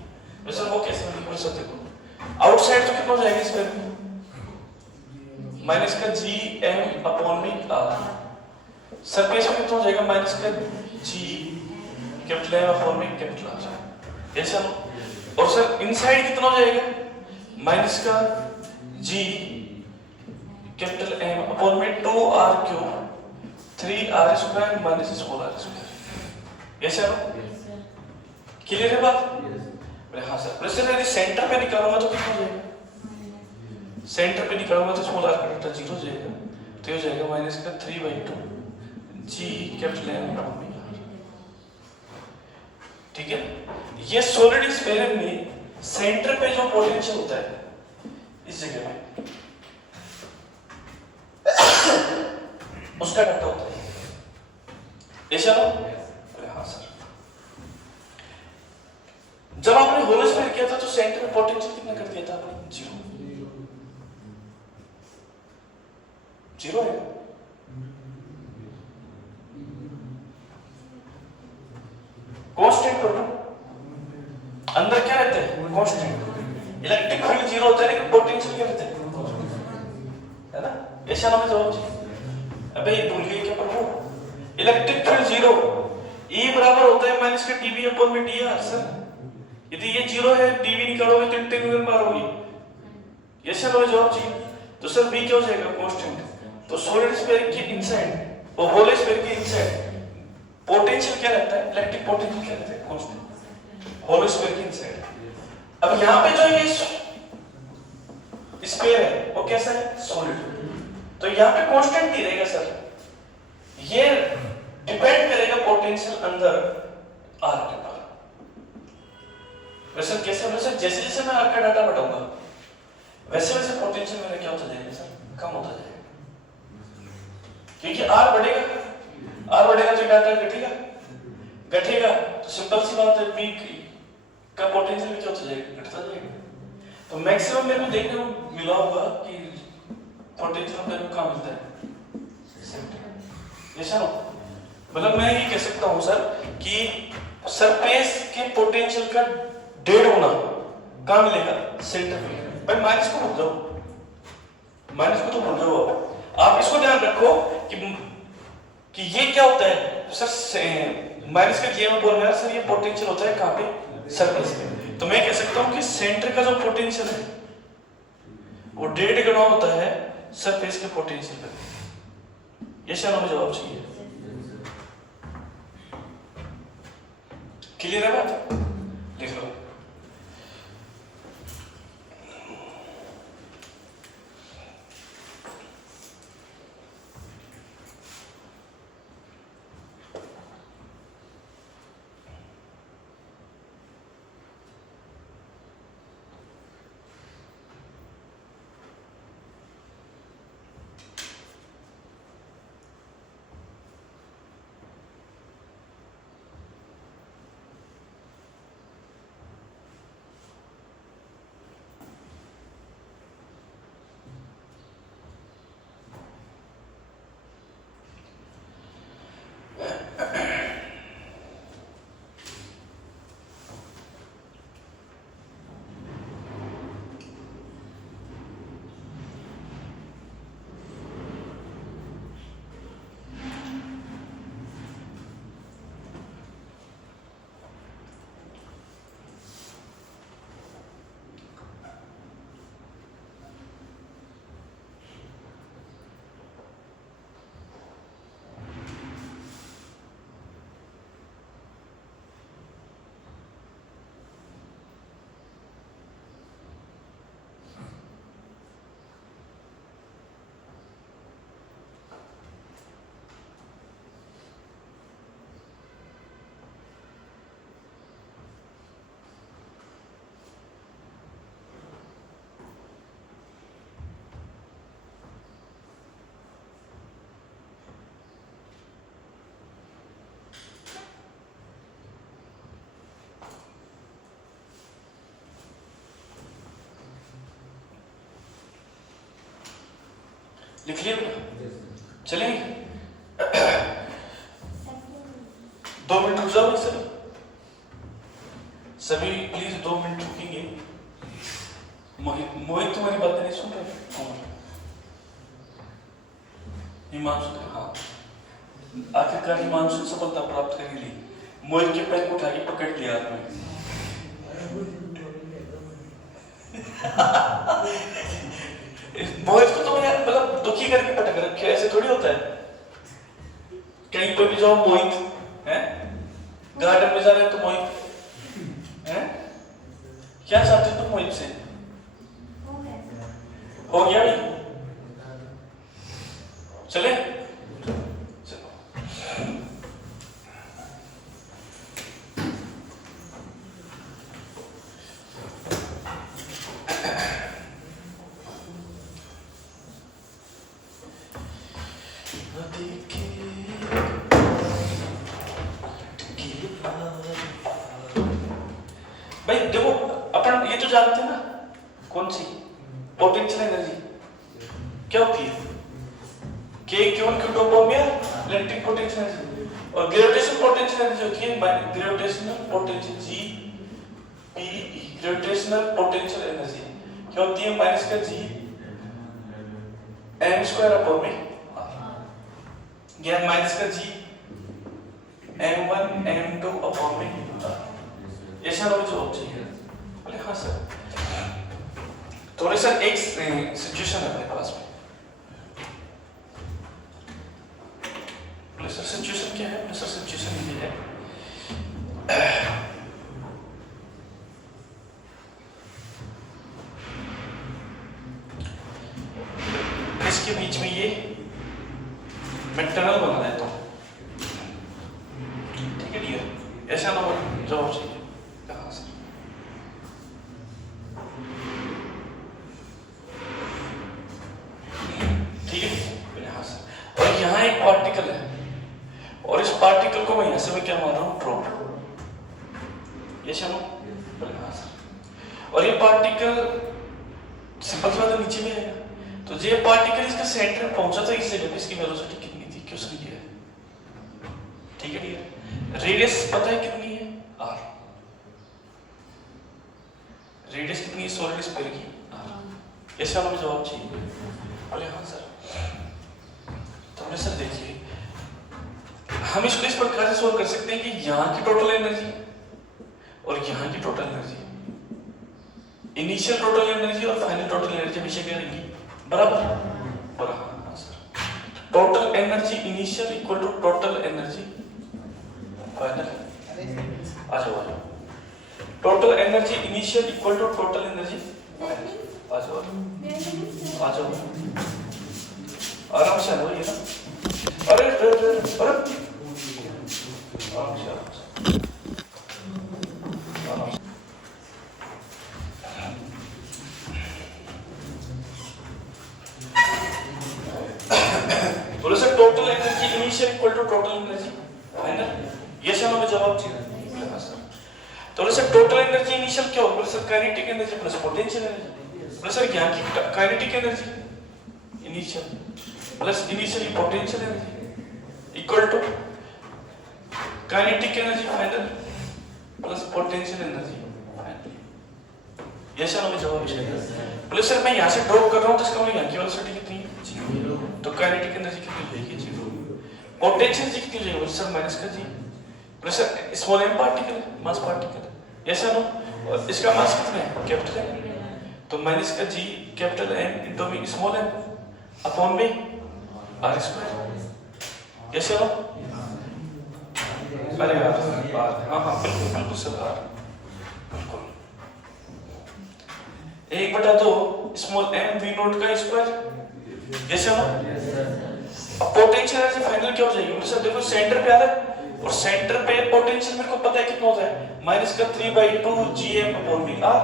वैसे वो कैसे बनी? सर देखो आउटसाइड तो कितना हो जाएगा इस पर? माइनस का जी एम अपॉन में आर। सरफेस में कितना हो जाएगा? माइनस का जी कैपिटल एम अपॉन में कैपिटल आर। ऐसा ना। और सर इनसाइड कितना हो जाएगा? माइनस का जी कैपिटल एम अपॉन में 2r cube 3r square minus small r square. ऐसा ना। क्लियर है बात? हाँ सर। प्रेशर यदि सेंटर पे निकालूंगा तो कितना हो जाएगा? सेंटर पे निकालूंगा तो स्मॉल r का डाटा 0 हो जाएगा, तो हो जाएगा माइनस का 3/2 g कैपिटल M अपॉन में r। ठीक है। ये सॉलिड स्फीयर में सेंटर पे जो पोटेंशियल होता है इस जगह में उसका डाटा होता है ये चलो। हाँ सर, जब आपने होल स्क्वायर किया था तो सेंटर में पोटेंशियल कितना कर दिया था आपने? 0 0 है। कांस्टेंट टोटल अंदर क्या रहता है? कांस्टेंट। इलेक्ट्रिक फील्ड 0 होता है लेकिन पोटेंशियल क्या रहता है ना? ऐसा ना मैं जवाब चाहिए। अबे ये भूल गए क्या प्रभु? इलेक्ट्रिक फील्ड 0, E बराबर होता है माइनस का dV अपॉन में dr सर। यदि ये 0 है, dV निकालोगे तो इंटीग्रल पार होगी। ये सर हमें जवाब चाहिए। तो सर B क्या हो जाएगा? कांस्टेंट। तो सॉलिड स्फीयर के इनसाइड और होल स्फीयर के इनसाइड पोटेंशियल क्या रहता है? इलेक्ट्रिक पोटेंशियल क्या रहता है? कांस्टेंट। होल स्फीयर के इनसाइड। अब यहां पे जो ये स्फीयर है वो कैसा है? सॉलिड। तो यहां पे कांस्टेंट नहीं रहेगा सर, ये डिपेंड करेगा पोटेंशियल अंदर आर के ऊपर। वैसे कैसे? वैसे जैसे जैसे मैं आर का डाटा बढ़ाऊंगा वैसे वैसे पोटेंशियल मेरा क्या होता जाएगा सर? कम होता जाएगा, क्योंकि आर बढ़ेगा। आर बढ़ेगा तो डाटा घटेगा, घटेगा तो सिंपल सी बात है बी का पोटेंशियल क्या होता जाएगा? घटता जाएगा। तो मैक्सिमम मेरे को देखने को मिला होगा कि पोटेंशियल मेरे को कहाँ मिलता है? ऐसा ना, मतलब मैं ये कह सकता हूं सर कि सरफेस के पोटेंशियल का 1.5 गुना कहाँ मिलेगा? सेंटर में। भाई माइनस को भूल जाओ, माइनस को तो भूल जाओ। आप इसको ध्यान रखो कि ये क्या होता है सर? माइनस का जीएम बोल रहा है सर, ये पोटेंशियल होता है कहाँ पे? सरफेस पे। तो मैं कह सकता हूं कि सेंटर का जो पोटेंशियल है वो 1.5 गुना होता है सरफेस के पोटेंशियल पे। ये शायद हमें जवाब चाहिए। क्लियर है बात? लिख लो। लिख लिया? चलेंगे? 2 मिनट रुक जाओ सर, सभी प्लीज 2 मिनट रुकेंगे। मोहित तुम्हारी बातें नहीं सुन रहे? हिमांशु, हाँ आखिरकार हिमांशु सफलता प्राप्त कर ली। मोहित के पैर को उठा के पकड़ लिया आपने। मोहित को तो यार मतलब दुखी करके पटक रखे, ऐसे थोड़ी होता है। कहीं पे भी जाओ मोहित है, गार्डन में जा रहे हो तो मोहित है। क्या चाहते हो तुम मोहित से? हो गया भाई, चले चलो। भाई देखो अपन ये तो जानते हैं ना कौन सी पोटेंशियल एनर्जी क्या होती है K Q1 Q2 अपॉन में इलेक्ट्रिक पोटेंशियल एनर्जी और ग्रेविटेशनल पोटेंशियल एनर्जी होती है gravitational potential G P gravitational potential energy क्या होती है माइनस का G m स्क्वायर अपॉन में यह माइनस का G m1 m2 अपॉन में ऐसा रोज जवाब चाहिए बोले हाँ सर थोड़े सर एक सिचुएशन है अपने पास में बोले सर सिचुएशन क्या है बोले सर सिचुएशन ये है इसके बीच में ये मैं टनल बना देता हूँ ठीक है डियर ऐसा ना हो जवाब चाहिए कहाँ से ठीक है यहाँ से और यहाँ एक पार्टिकल है और इस पार्टिकल को मैं यहाँ से मैं क्या मान रहा हूँ ड्रॉप ये चलो यहाँ से और ये पार्टिकल सिंपल सा नीचे में आएगा तो ये पार्टिकल इसका सेंटर में पहुंचा था इस जगह पे इसकी वेलोसिटी कितनी थी क्यों उसने किया ठीक है डियर रेडियस पता है कितनी है r रेडियस कितनी है सॉलिड स्फीयर की r ऐसे हमें जवाब चाहिए बोले हाँ सर तो हमने सर देखिए हम इसको इस प्रकार से सोल्व कर सकते हैं कि यहाँ की टोटल एनर्जी और यहाँ की total energy initial total energy और फाइनल टोटल एनर्जी हमेशा क्या रहेंगी बराबर हाँ sir total energy initial equal to total energy final आ जाओ total energy initial equal to total energy आ जाओ आराम से आ जाओ ये ना अरे आराम से बोलो sir total energy initial equal to total energy final ये सर हमें जवाब चाहिए हाँ सर तो बोले सर टोटल एनर्जी इनिशियल क्या होगा बोले sir kinetic energy plus potential energy बोले सर यहाँ की kinetic energy initial plus initial potential energy equal to kinetic energy final plus potential energy final ये सर हमें जवाब चाहिए बोले सर मैं यहाँ से ड्रॉप कर रहा हूँ तो इसका मतलब यहाँ की वेलोसिटी कितनी है तो काइनेटिक एनर्जी कितनी जाएगी जी पोटेंशियल एनर्जी कितनी जाएगी बोले सर माइनस का जी बोले sir small m particle mass particle ऐसा नो और इसका मास कितना है कैपिटल एम तो माइनस का जी कैपिटल एम इनटू में स्मॉल एम अपॉन में आर स्क्वायर ऐसा नो अरे यार हाँ हाँ बिल्कुल बिल्कुल सर आर बिल्कुल 1/2 स्मॉल एम वी नोट का स्क्वायर जैसे ना अब पोटेंशियल एनर्जी फाइनल क्या हो जाएगी मतलब सर देखो सेंटर पे आ रहा है और सेंटर पे पोटेंशियल मेरे को पता है कितना होता है माइनस का 3/2 gm अपॉन v r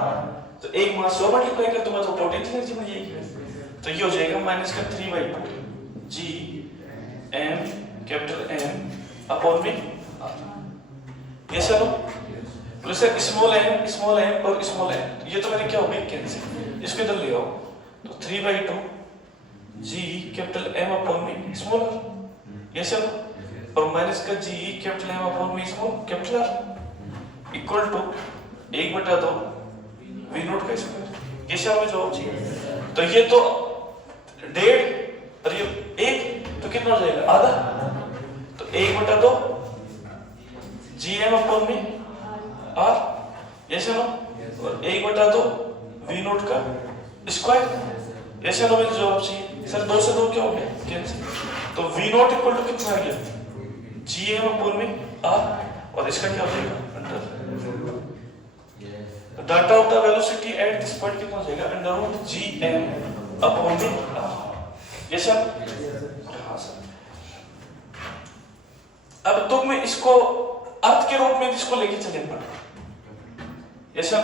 तो एक मास 100 मल्टीप्लाई कर दूंगा तो पोटेंशियल एनर्जी मिल जाएगी तो ये हो जाएगा माइनस का 3/2 g m capital m upon v r ये सर बोले सर स्मॉल m और स्मॉल m ये तो मेरे क्या हो गए कैंसिल इसको इधर ले आओ तो 3/2 g कैपिटल m अपॉन में स्मॉल r ये सर और माइनस का g कैपिटल m अपॉन में small capital r equal to 1/2 v naught का स्क्वायर ये सर हमें जवाब चाहिए तो ये तो 1.5 और ये 1 तो कितना हो जाएगा आधा तो 1/2 gm अपॉन में r ये सर और 1/2 v नोट का स्क्वायर ऐसे हमें जवाब चाहिए सर 2 से 2 क्या हो गया कैंसिल तो v नॉट इक्वल टू कितना आ गया gm अपॉन में r और इसका क्या हो जाएगा अंडर तो data of the velocity at this point कितना हो जाएगा अंडर रूट gm अपॉन में r ये सर हां सर अब तुम इसको अर्थ के रूप में इसको लेके चले पड़ ये सर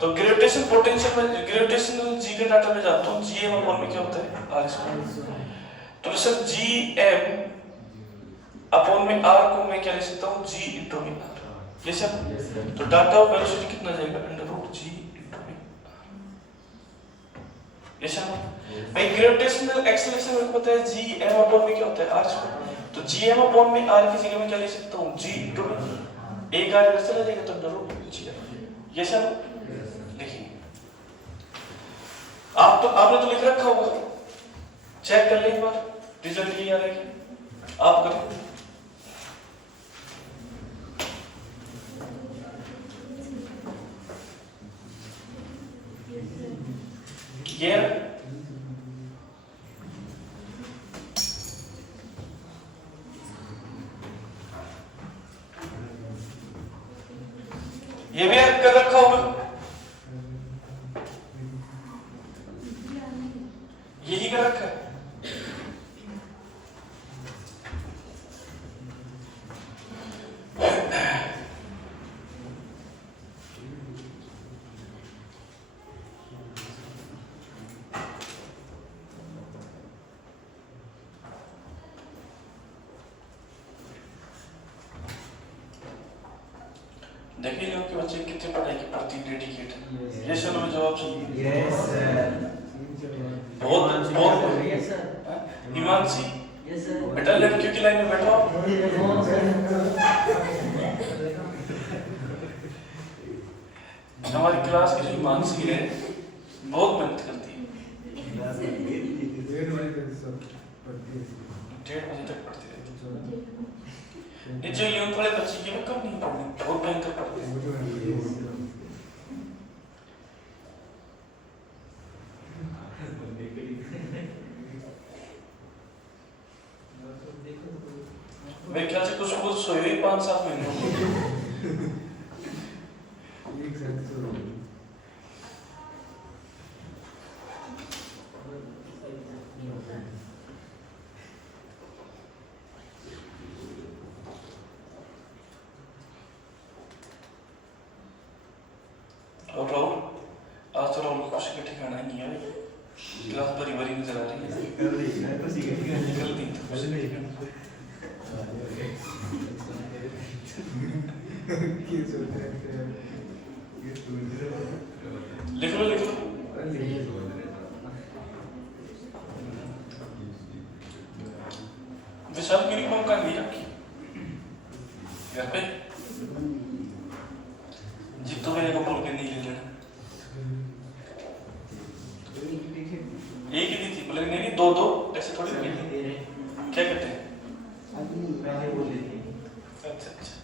तो ग्रेविटेशन पोटेंशियल में ग्रेविटेशनल जी का डाटा में जानता हूँ gm अपॉन में क्या होता है r स्क्वायर तो सर gm अपॉन में आर को मैं क्या लिख सकता हूँ जी इंटू में आर। Yes sir. तो डाटा ऑफ वेलोसिटी कितना जाएगा अंडर रूट जी इंटू में आर। Yes sir. भाई ग्रेविटेशनल एक्सेलरेशन मेरे को पता है जी एम अपॉन में क्या होता है आर स्क्वायर। तो जी एम अपॉन में आर की जगह में क्या लिख सकता हूँ जी इंटू में एक आर इधर चला जाएगा तो under root G M. Yes sir. लिखिए आप तो आपने तो लिख रखा होगा, चेक कर लें एक बार रिजल्ट ये आ रहा है कि आप करें। ये भी कर रखा होगा, यही कर रखा है। देखिए लोग के बच्चे कितने पढ़ाई के प्रति डेडिकेट है। ये चलो मैं जवाब चाहिए। Yes sir. बहुत बहुत हिमांशी बेटा लड़कियों की लाइन में बैठो। हमारी क्लास की जो हिमांशी है बहुत मेहनत करती है, 1:30 तक पढ़ती रहती है। ये जो यूथ वाले बच्चे की वो कम नहीं पढ़ने, बहुत भयंकर पढ़ते हैं। मेरे ख्याल से कुछ कुछ सोए हुए 5-7 महीनों और राहुल आज तो राहुल को खुशी का ठिकाना ही नहीं है। क्लास भरी भरी नजर आ रही है। कल नहीं था खुशी का ठिकाना। लिख लो लिख लो। विशाल यूनिफॉर्म का नहीं रखी घर पे, जीतू भैया को बोल के नहीं ले लेना। एक ही दी थी, बोले नहीं नहीं 2-2 ऐसे थोड़ी क्या कहते हैं। अच्छा अच्छा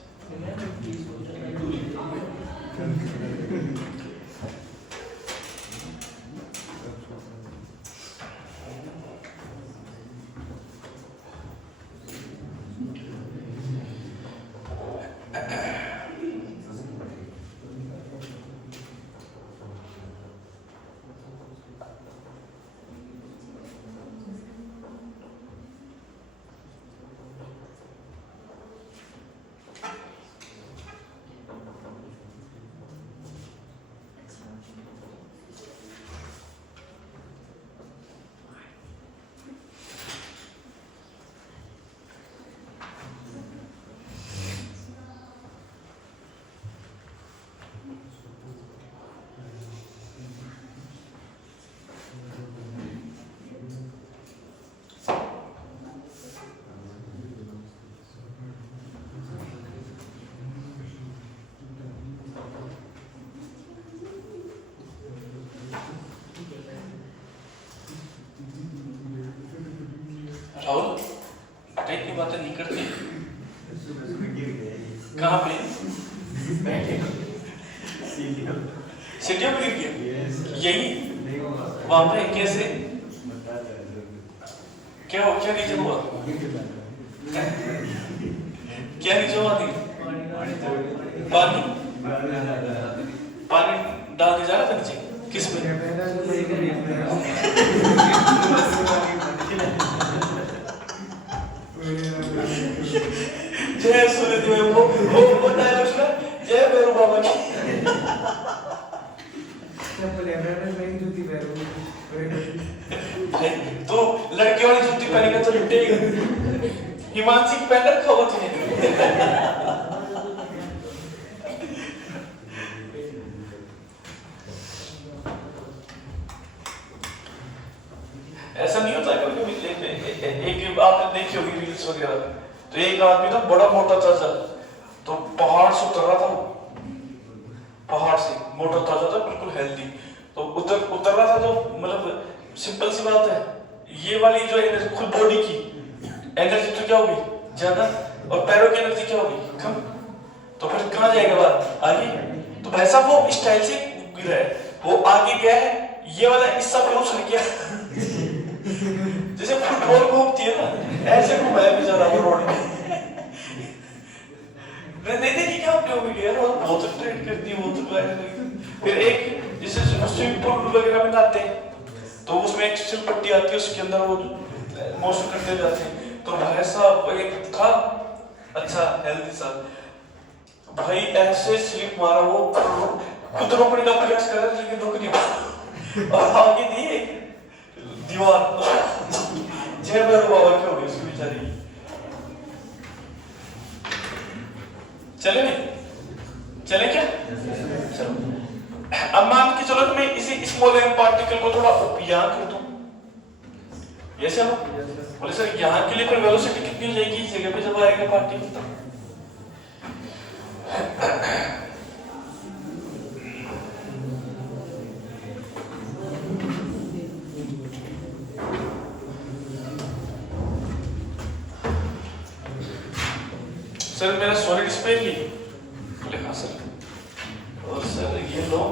राहुल टाइप की बातें नहीं करते। कहाँ पे? सीढ़ियों पे गिर गया? यही वहां पे कैसे? क्या नीचे हुआ? क्या नीचे हुआ थी? पानी डाल के जा रहा था नीचे। किस में? जय सूर्यदेव वो डायलॉग सुना, जय भैरव बाबा की। तो लड़के वाली जूती पहनेगा तो लुटेगा। हिमांशी की पहन रखा हुआ तुझे। ऐसा नहीं होता कभी एक आपने देखी होगी रील्स वगैरह, तो एक आदमी ना बड़ा मोटा था, तो पहाड़ से उतर रहा था, पहाड़ से मोटा ताजा था बिल्कुल हेल्दी, तो उतर रहा था, तो मतलब सिंपल सी बात है, ये वाली जो एनर्जी खुद बॉडी की एनर्जी तो क्या होगी ज्यादा, और पैरों की एनर्जी क्या होगी कम, तो फिर कहाँ जाएगा बात आगे। तो भाई साहब वो स्टाइल से गिरा है, वो आगे गया है, ये वाला हिस्सा फिर उछल गया जैसे फुटबॉल घूमती है ना, ऐसे घुमाया बेचारा वो रोड में। नहीं देखी क्या आपने वो यार, वो बहुत ट्रेंड करती है वो तो। फिर एक जैसे स्विमिंग पूल वगैरह में नहाते हैं, तो उसमें एक सिल पट्टी आती है, उसके अंदर वो मोशन करते जाते हैं, तो भाई साहब एक था अच्छा हेल्दी सा भाई, ऐसे स्लिप मारा वो खुद रोकने का प्रयास कर रहा लेकिन रुक नहीं पाया, और आगे दी दीवार जय भैरव बाबा क्या हो गई उसकी बेचारी। चले नहीं चले क्या, चलो अब मान के चलो मैं इसी स्मॉल एम पार्टिकल को थोड़ा यहाँ कर दूं, ये चलो बोले सर यहाँ के लिए फिर वेलोसिटी कितनी हो जाएगी इस जगह पे जब आएगा पार्टिकल, तो सर मेरा सॉलिड स्पेस ली, बोले हाँ सर, और सर ये लो,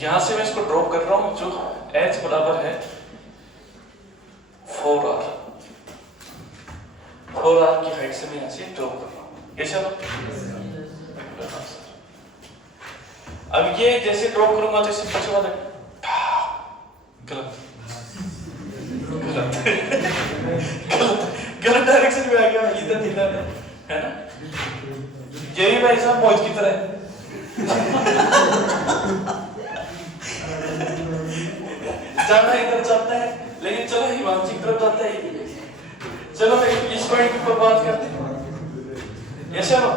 यहां से मैं इसको ड्रॉप कर रहा हूं, जो h बराबर है 4r, 4r की हाइट से मैं यहां से ड्रॉप कर रहा हूं, ये चलो। अब ये जैसे ड्रॉप करूंगा तो इसे पीछे वाला गलत गलत डायरेक्शन में आ गया, इधर दिखा है ना, यही भाई साहब मौज की तरह है जाना इधर जाता है, लेकिन चलो हिमांशी की तरफ जाता है, चलो इस पॉइंट पर बात करते हैं, ऐसे हो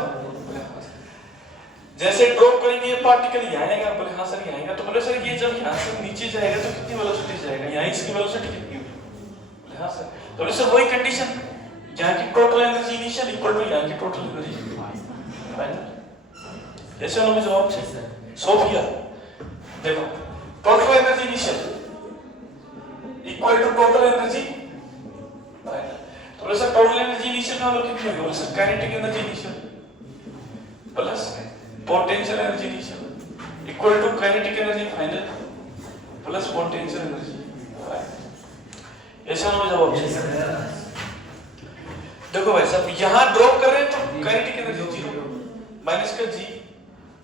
जैसे ड्रॉप करेंगे ये पार्टिकल यहाँ आएगा, बोले हाँ सर यहाँ आएगा, तो बोले सर ये जब यहाँ से नीचे जाएगा तो कितनी वेलोसिटी जाएगा, यहाँ इसकी वेलोसिटी कितनी होगी, बोले हाँ सर, तो बोले सर वही कंडीशन, यहाँ की total energy initial equal to यहाँ की टोटल एनर्जी फाइनल, ऐसे वालों में जवाब चाहिए सॉल्व किया, देखो total energy initial equal to total energy final, तो बोले सर टोटल एनर्जी इनिशियल का मतलब कितनी होगी, बोले sir kinetic energy initial plus potential energy initial equal to kinetic energy final plus potential energy final, ऐसा हो जवाब चाहिए। देखो भाई साहब यहां ड्रॉप कर रहे हैं तो काइनेटिक एनर्जी जीरो माइनस का जी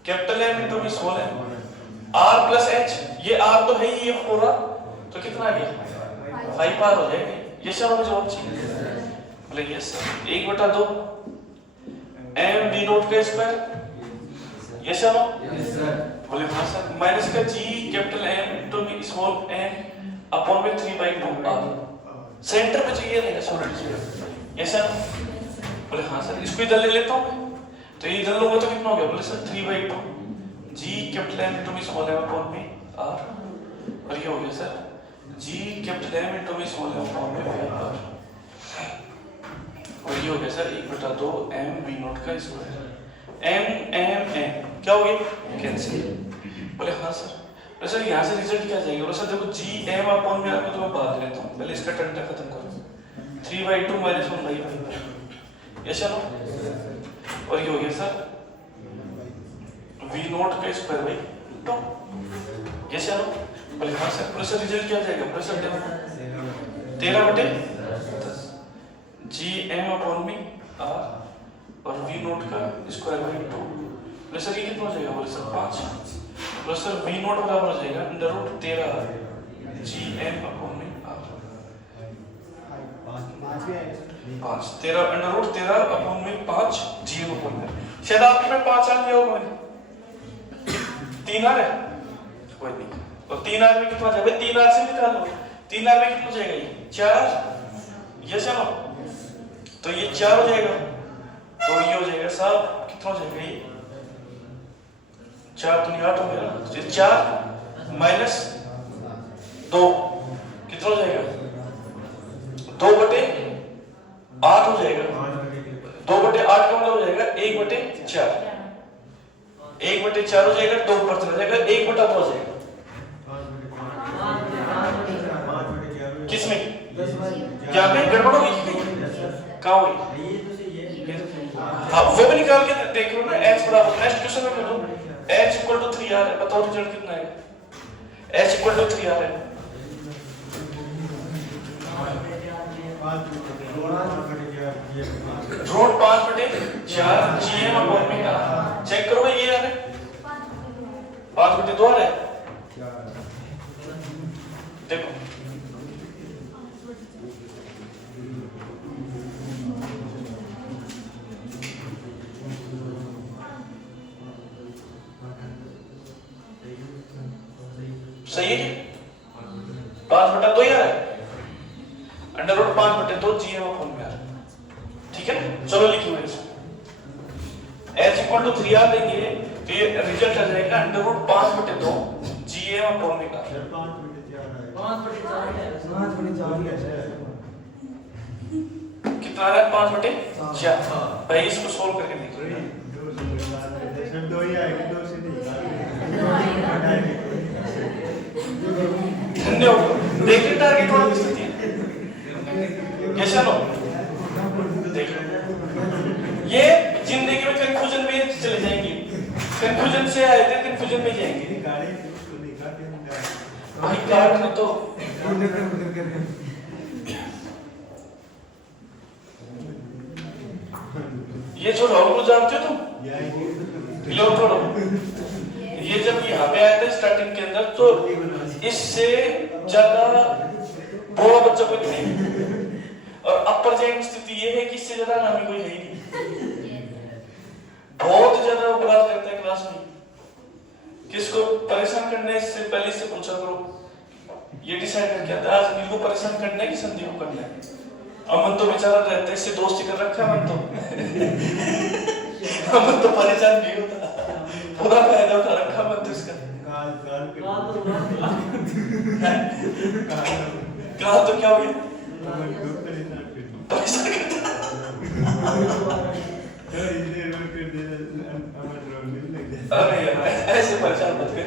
कैपिटल एम इनटू में small m r plus h, ये आर तो है ही, ये 4r तो कितना आ गया 5r हो जाएगा, ये सब हमें जवाब चाहिए, बोले yes sir 1/2 m v not का स्क्वायर, ये सब बोले हाँ सर, माइनस का जी कैपिटल एम इनटू में स्मॉल एम अपॉन में 3/2r, सेंटर पे चाहिए रहेगा सॉलिड स्पेस, ये सर बोले हाँ सर, इसको इधर ले लेता हूँ, तो ये इधर लोगे तो कितना हो गया, बोले सर 3/2 जी कैपिटल एम इनटू में स्मॉल एम अपॉन में r, और ये हो गया सर जी कैपिटल एम इनटू में स्मॉल एम अपॉन में r, और ये हो गया सर 1/2 m v नॉट का स्क्वायर, m क्या हो गया कैंसिल, बोले हाँ सर, बोले सर यहाँ से रिजल्ट क्या जाएगा, बोले सर देखो जी m अपॉन में आपको तो मैं बात लेता हूँ, पहले इसका टंटा खत्म करो, 3/2 माइनस 1/5, ये चलो, और ये हो गया सर v नॉट का स्क्वायर बाई 2, ये चलो, बोले हाँ सर, बोले सर रिजल्ट क्या जाएगा, बोले सर 13/10 जी m अपॉन में r और v नॉट का स्क्वायर बाई 2, बोले सर ये कितना हो जाएगा, बोले सर 5, बोले सर v नॉट बराबर हो जाएगा √13 जी m अपॉन में r, 5 13 अपॉन में 5 जी m अपॉन में, शायद आपके में 5 आ गया होगा, 3r है कोई नहीं, और 3r में कितना जाएगा, 3r से निकाल लो। 3 आर में कितना हो जाएगा ये 4, ये चलो तो ये 4 हो जाएगा, तो ये हो जाएगा साहब कितना हो जाएगा ये 4 तो 8 हो गया, तो 4 माइनस 2 कितना हो जाएगा 2/8 हो जाएगा। 2/8 का मतलब हो जाएगा 1/4, 1/4 हो जाएगा, 2 ऊपर चला जाएगा, 1/2 हो जाएगा। किसमें क्या में गड़बड़ हो गई, कहाँ हुई? हाँ वो भी निकाल के देख लो ना। h बराबर नेक्स्ट क्वेश्चन में कर लो, h = 3r है, बताओ रिजल्ट कितना आएगा? h = 3r है, रूट 5/4 gm/m। चेक करो भाई, ये आ रहा है 5/2 आ रहा है, देखो सही है, 5/2 ही आ रहा है, √5/2 gm/m आ रहा है। ठीक है, चलो लिखिए इसको, h = 3r देंगे तो ये रिजल्ट आ जाएगा √5/2 gm/m। कितना आ रहा है 5/4। भाई इसको सोल्व करके देखिए, धन्यवाद। देखिए टारगेट वाला स्थिति कैसा लो, देखो ये जिंदगी में कंफ्यूजन में चले जाएंगे, कंफ्यूजन से आए थे कंफ्यूजन में जाएंगे। भाई काट न तो ये जो राहुल को जानते हो तुम, लो थोड़ा, ये जब यहाँ पे आए थे स्टार्टिंग के अंदर तो इससे ज्यादा बोला बच्चा कोई नहीं, और अपर जैन स्थिति ये है कि इससे ज्यादा नामी कोई है ही नहीं, बहुत ज्यादा अपराध करता है क्लास में। किसको परेशान करना है इससे पहले से पूछा करो, ये डिसाइड करके आता है आज अनिल को परेशान करना है कि संदीप को करना है। अमन तो बेचारा रहता है, इससे दोस्ती कर रखा है अमन तो अमन तो परेशान नहीं होता, पूरा फायदा उठा रखा अमन तो इसका। कहा तो क्या हो गया, परेशान करता अरे यार ऐसे परेशान मत कर।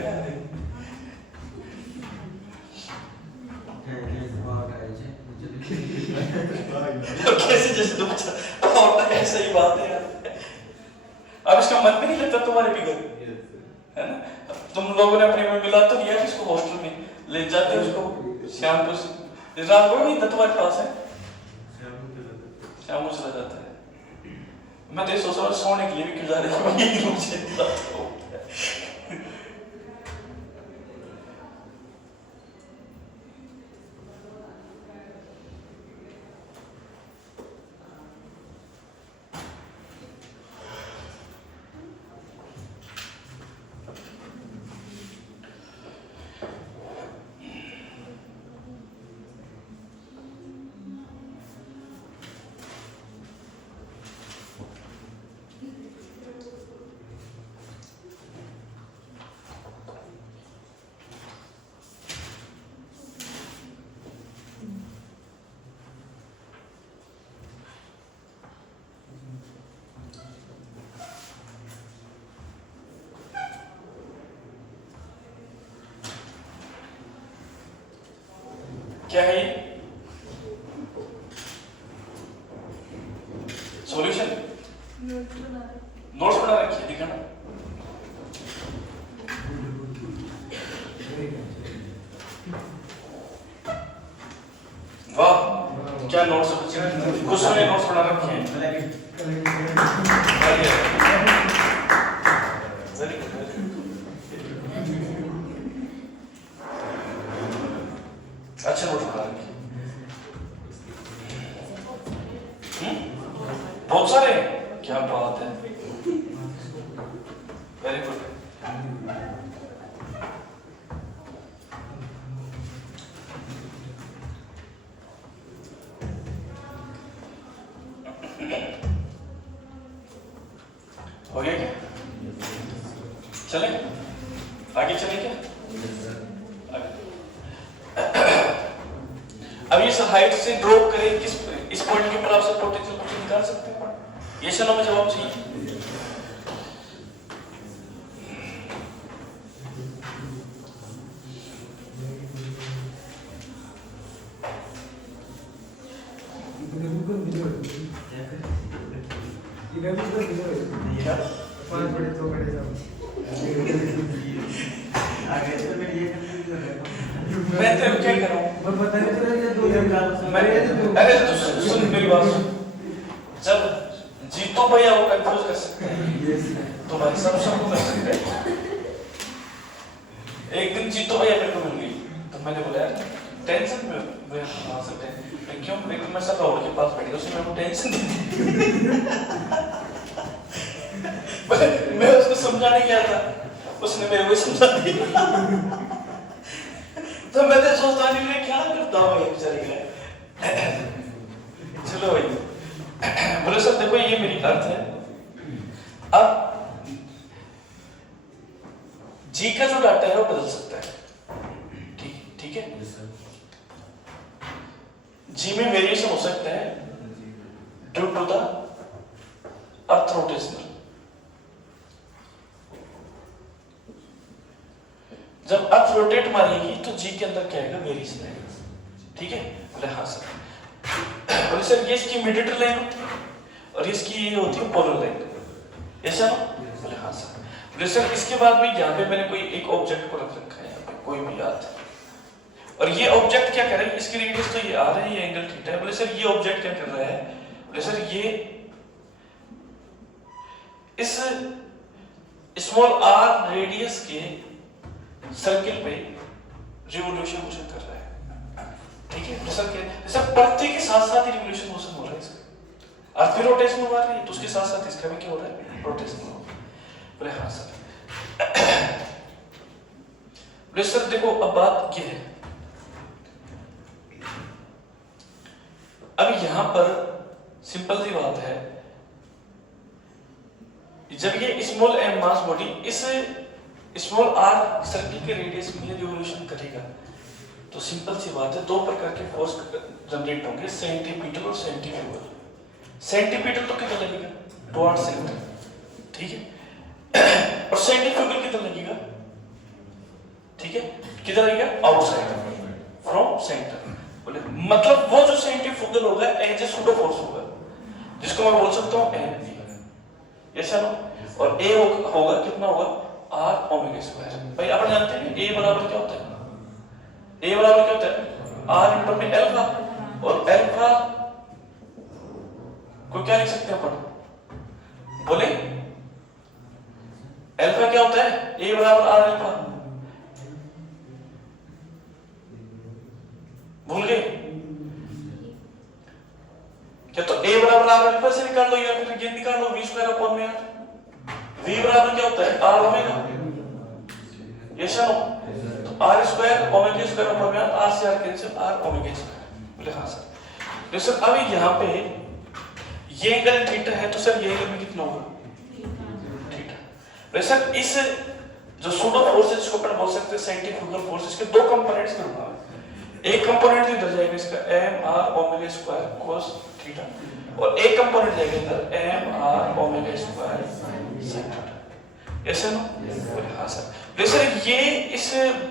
कैसे जैसे तुम और ऐसा ही बात है यार, अब इसका मन भी नहीं लगता तुम्हारे बिगड़ है ना। तुम लोगों ने अपने में मिला तो दिया इसको, हॉस्टल में ले जाते उसको शाम को, रात को नहीं तुम्हारे पास है, शाम को चला जाता है। मैं तो सोच रहा हूँ सोने के लिए भी किरदार है क्या है सॉल्यूशन, नोट्स बना रखिए, दिखाना। वाह क्या नोट्स बच्चे, कुछ ने नोट्स बना रखे हैं। वेरी गुड, अच्छा नोट बना रखे, बहुत सारे, क्या बात है, वेरी गुड। हो गया क्या? चले आगे चले क्या? अब ये हाइट से ड्रॉप करें किस इस पॉइंट के ऊपर आप सब पोटेंशियल कुछ निकाल सकते हैं? ये चलो में जवाब चाहिए। मैं तो क्या करूं? अरे तो सुन मेरी बात सुन। जब जीतो भैया वो कंफ्यूज कर सकते हैं तो भाई सबको कर सकते हैं। एक दिन जीतो भैया मेरे को मिल गई तो मैंने बोला यार टेंशन में मैं आ सकते हैं क्यों लेकिन मैं सब और के पास बैठी उसने मेरे को टेंशन दी थी। मैं उसको समझाने गया था उसने मेरे को समझा दिया। तो मैंने सोचा नहीं मैं क्या करता हूँ ये बेचारी का। चलो भाई बोले सर देखो ये मेरी अर्थ है। अब जी का जो डाटा है वो बदल सकता है। ठीक है जी में वेरिएशन हो सकता है due to the earth rotational. जब अर्थ रोटेट मारेगी तो जी के अंदर क्या आएगा? वेरिएशन आएगा। ठीक है बोले हाँ सर। बोले सर ये इसकी मीडिएटर लाइन होती है और इसकी ये होती है पोलर लाइन, ऐसा ना? बोले हाँ सर। बोले सर इसके बाद भी यहाँ पे मैंने कोई एक ऑब्जेक्ट को रख रखा है यहाँ पे कोई भी याद और ये ऑब्जेक्ट क्या कर रहा है? इसकी रेडियस तो ये आ रहा है ये एंगल थीटा है। बोले सर ये ऑब्जेक्ट क्या कर रहा है? बोले सर ये इस स्मॉल आर रेडियस के सर्किल पे रिवोल्यूशन मोशन कर रहा है। ठीक है सर क्या सर पृथ्वी के साथ साथ ही रिवोल्यूशन मोशन हो रहा है इसका। अर्थ भी रोटेशन हो रहा है तो उसके साथ साथ इसका भी क्या हो रहा है? रोटेशन हो रहा है। बोले हाँ सर। बोले सर देखो अब बात ये है अब यहां पर सिंपल सी बात है जब ये स्मॉल एम मास बॉडी इस स्मॉल आर सर्किल के रेडियस में रिवोल्यूशन करेगा तो सिंपल सी बात है दो प्रकार के फोर्स जनरेट होंगे सेंटीपीटल और सेंट्रीफ्यूगल। सेंटीपीटल तो कितना लगेगा? Toward centre. ठीक है और सेंट्रीफ्यूगल कितना लगेगा? ठीक है कितना लगेगा? Outside from centre. बोले मतलब वो जो सेंट्रीफ्यूगल होगा एज ए सूडो फोर्स होगा जिसको मैं बोल सकता हूं एन ऐसा ना और ए होगा कितना होगा? R omega square. भाई आप जानते हैं ए बराबर क्या होता है? ए बराबर क्या होता है? आर इंटू में एल्फा और एल्फा को क्या लिख सकते हैं अपन? बोले एल्फा क्या होता है? ए बराबर आर एल्फा। भूल गए क्या? तो ए बराबर आर एल्फा से निकाल लो या फिर ये निकाल लो v स्क्वायर अपॉन में आर। v बराबर क्या होता है? R omega. ये चलो तो r square omega square upon में आर से r cancel r omega square. बोले हाँ सर। तो सर अब यहाँ पे ये एंगल थीटा है तो सर ये एंगल में कितना होगा? थीटा। वैसे सर इस जो सूडो फोर्स है जिसको अपन बोल सकते हैं सेंट्रीफ्यूगल फोर्स इसके दो कंपोनेंट्स करूंगा। एक कंपोनेंट इधर जाएगा इसका m r omega square cos theta और एक कंपोनेंट जाएगा इधर m r omega square sin theta. ऐसे ना? हाँ सर। वैसे ये इस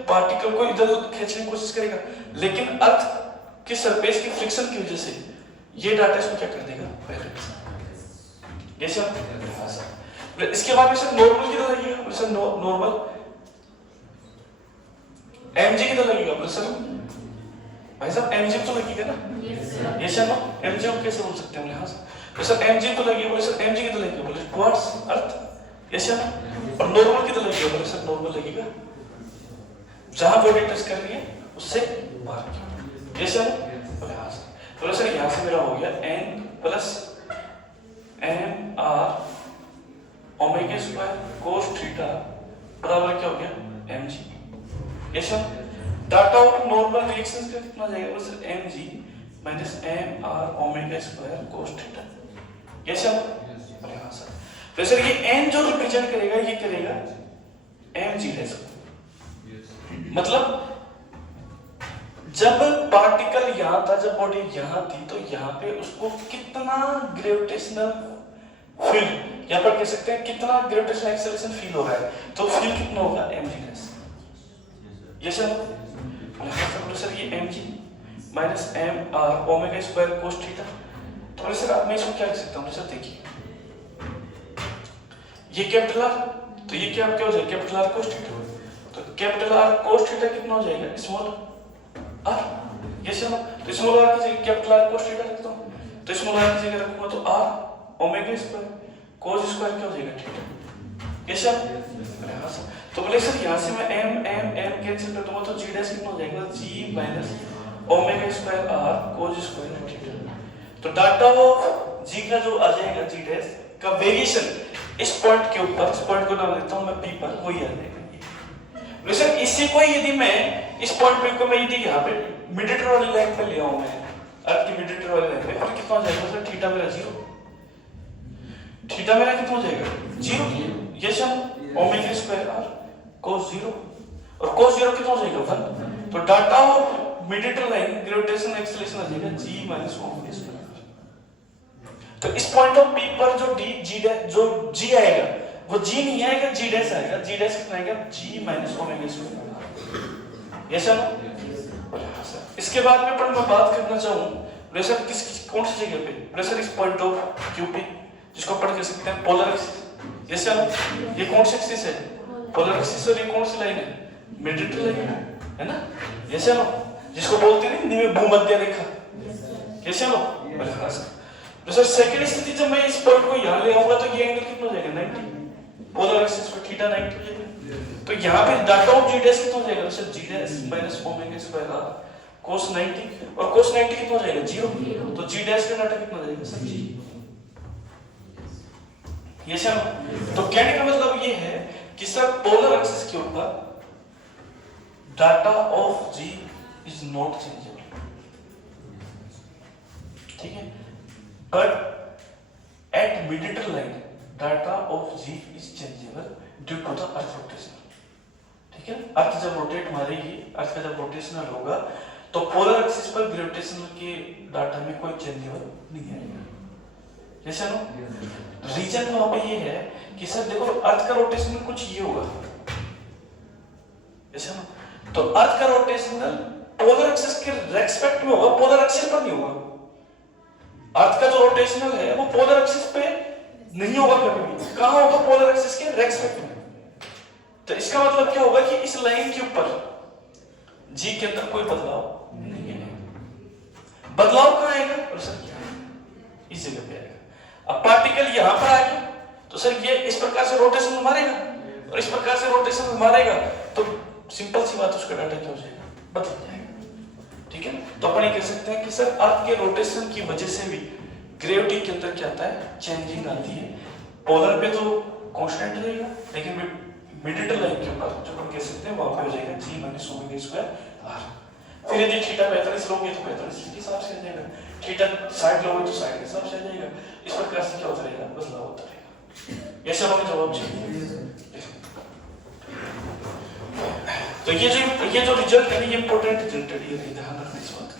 पार्टिकल को इधर खींचने की कोशिश करेगा लेकिन अर्थ की सरफेस की फ्रिक्शन की वजह से ये डाटा इसको क्या कर देगा? ये सर। हाँ सर। इसके बाद सर नॉर्मल किधर लगेगा? सर नॉर्मल mg किधर लगेगा? सर भाई साहब mg तो लगेगा ना? ये सर ना mg को कैसे बोल सकते हैं? हाँ सर। सर mg तो लगेगा। बोले सर mg किधर लगेगा? बोले टुवर्ड्स अर्थ। ये सर और नॉर्मल किधर लगेगा? बोले सर नॉर्मल लगेगा जहां बॉडी टच कर रही है उससे बाहर की। ये सर बोले हाँ सर। बोले सर यहां से मेरा हो गया n plus m r omega square cos theta बराबर क्या हो गया? mg। ये sir data of normal reactions का कितना जाएगा? बोले sir mg minus m r omega square cos theta. ये सर बोले हाँ सर। तो सर ये एन जो रिप्रेजेंट करेगा ये करेगा एम जी डैश। मतलब जब पार्टिकल यहां था, जब बॉडी यहां थी, तो यहां पे उसको कितना ग्रेविटेशनल फील्ड, यहां पर कह सकते हैं कितना ग्रेविटेशनल एक्सेलरेशन फील हो रहा है, तो फील कितना होगा एम जी डैश। ये सर ये m g minus m r omega square cos theta. तो सर अब मैं इसको क्या लिख सकता हूँ सर, देखिए ये कैपिटल आर, तो ये क्या हो जाएगा कैपिटल आर कोस थीटा। तो कैपिटल आर कोस थीटा कितना हो जाएगा स्मॉल आर। ये सर तो स्मॉल आर की जगह कैपिटल आर कोस थीटा रखता हूँ, तो स्मॉल आर की जगह रखूंगा तो r omega square cos square क्या हो जाएगा थीटा। ये सर तो बोले सर यहाँ से मैं एम एम एम कैंसिल कर दूंगा तो जी डैश कितना हो जाएगा G minus omega square R cos square theta. तो डाटा ऑफ जी का जो आ जाएगा जी डैश का वेरिएशन इस पॉइंट के ऊपर, इस पॉइंट को नाम देता हूं मैं पी पर, वही आ जाएगा। सर इसी को यदि मैं इस पॉइंट पे को मैं यदि यहाँ पे मिड वाली लाइन पे ले आऊं, मैं अर्थ की मिड वाली लाइन पे, फिर कितना हो जाएगा सर थीटा मेरा जीरो, थीटा मेरा कितना हो जाएगा जीरो। ये sir omega square R cos zero, और कोस जीरो कितना हो जाएगा 1। तो data of mid line gravitational acceleration आ जाएगा जी माइनस ओमेगा स्क्वायर। तो इस पॉइंट ऑफ पी पर जो डी जी जो जी आएगा वो जी नहीं आएगा, जी डैश आएगा। जी डैश कितना आएगा G minus omega square. Yes sir. इसके बाद में मैं बात करना चाहूँ सर किस कौन सी जगह पे सर, इस पॉइंट ऑफ क्यू पे, जिसको पढ़ कर सकते हैं पोलर एक्सिस। यस सर ये कौन सी एक्सिस है पोलर एक्सिस, और ये कौन सी लाइन है मिड लाइन है ना। यस सर जिसको बोलते हैं हिंदी में भूमध्य रेखा। यस सर तो सर सेकंड स्थिति जब मैं इस पॉइंट को यहां ले आऊंगा तो ये एंगल कितना हो जाएगा 90, पोलर एक्सिस पे थीटा 90 हो जाएगा। तो यहां पे डाटा ऑफ जी डैश कितना हो जाएगा sir g dash minus omega square r cos 90, और cos 90 कितना हो जाएगा 0। तो जी डैश का डाटा कितना हो जाएगा सर जी। ये सर तो कहने का मतलब ये है कि सर पोलर एक्सिस के ऊपर data of g is not changeable, ठीक है, but at mid line data of g is changeable due to the earth rotation। ठीक है, अर्थ जब रोटेट मारेगी, अर्थ का जब रोटेशनल होगा तो पोलर एक्सिस पर ग्रेविटेशनल के डाटा में कोई चेंजेबल नहीं आएगा। जैसे नो रीजन वहां पे ये है कि सर देखो अर्थ का रोटेशनल कुछ ये होगा, जैसे नो तो अर्थ का रोटेशनल पोलर एक्सिस के रेस्पेक्ट में होगा, पोलर एक्सिस पर नहीं होगा। अर्थ का जो रोटेशनल है वो पोलर एक्सिस पे नहीं होगा कभी भी, कहां होगा पोलर एक्सिस के रेस्पेक्ट में। तो इसका मतलब क्या होगा कि इस लाइन के ऊपर जी के अंदर कोई बदलाव नहीं है। बदलाव कहां आएगा और सर क्या इस जगह पे आएगा। अब पार्टिकल यहां पर आ गया तो सर ये इस प्रकार से रोटेशन मारेगा, और इस प्रकार से रोटेशन मारेगा तो सिंपल सी बात उसका डाटा क्या हो जाएगा बदल जाएगा। ठीक है, तो अपन ये कह सकते हैं कि सर अर्थ के रोटेशन की वजह से भी ग्रेविटी के अंदर क्या आता है चेंजिंग आती है। पोलर पे तो कांस्टेंट रहेगा, लेकिन मिड लाइन के ऊपर जो अपन कह सकते हैं वहां पे हो जाएगा G minus omega square are. फिर यदि थीटा 45 लोगे तो 45 के हिसाब से आ जाएगा, थीटा 60 लोगे तो 60 के हिसाब से आ जाएगा। इस प्रकार से क्या होता रहेगा बदलाव होता रहेगा। ये सब हमें जवाब चाहिए। तो ये जो रिजल्ट है ये इंपॉर्टेंट रिजल्ट है, ये ध्यान रखना इस बात का।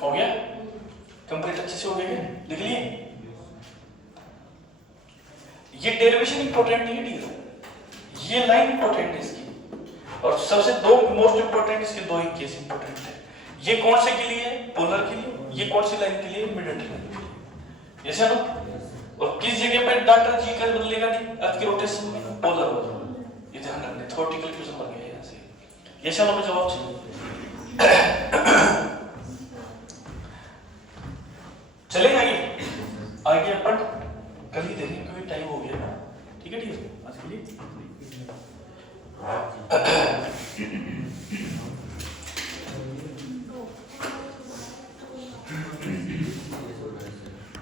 हो गया कंप्लीट? अच्छे से हो गया? लिख लिए? ये डेरिवेशन इंपॉर्टेंट नहीं है डियर, ये लाइन इंपॉर्टेंट है इसकी, और सबसे दो मोस्ट इंपॉर्टेंट इसके दो ही केस इंपॉर्टेंट है। ये कौन से के लिए? पोलर के लिए। ये कौन सी लाइन के लिए? मिड लाइन के लिए। ऐसा ना? और किस जगह पे डाटा जी का बदलेगा नहीं? अर्थ की रोटेशन में पोलर हो जाएगा। ये ध्यान रखना, थ्योरेटिकल क्वेश्चन बन गया यहाँ से। ये चलो मैं जवाब चलेगा ये आगे अपन कल ही देखेंगे क्योंकि टाइम हो गया ना। ठीक है, ठीक है आज के लिए।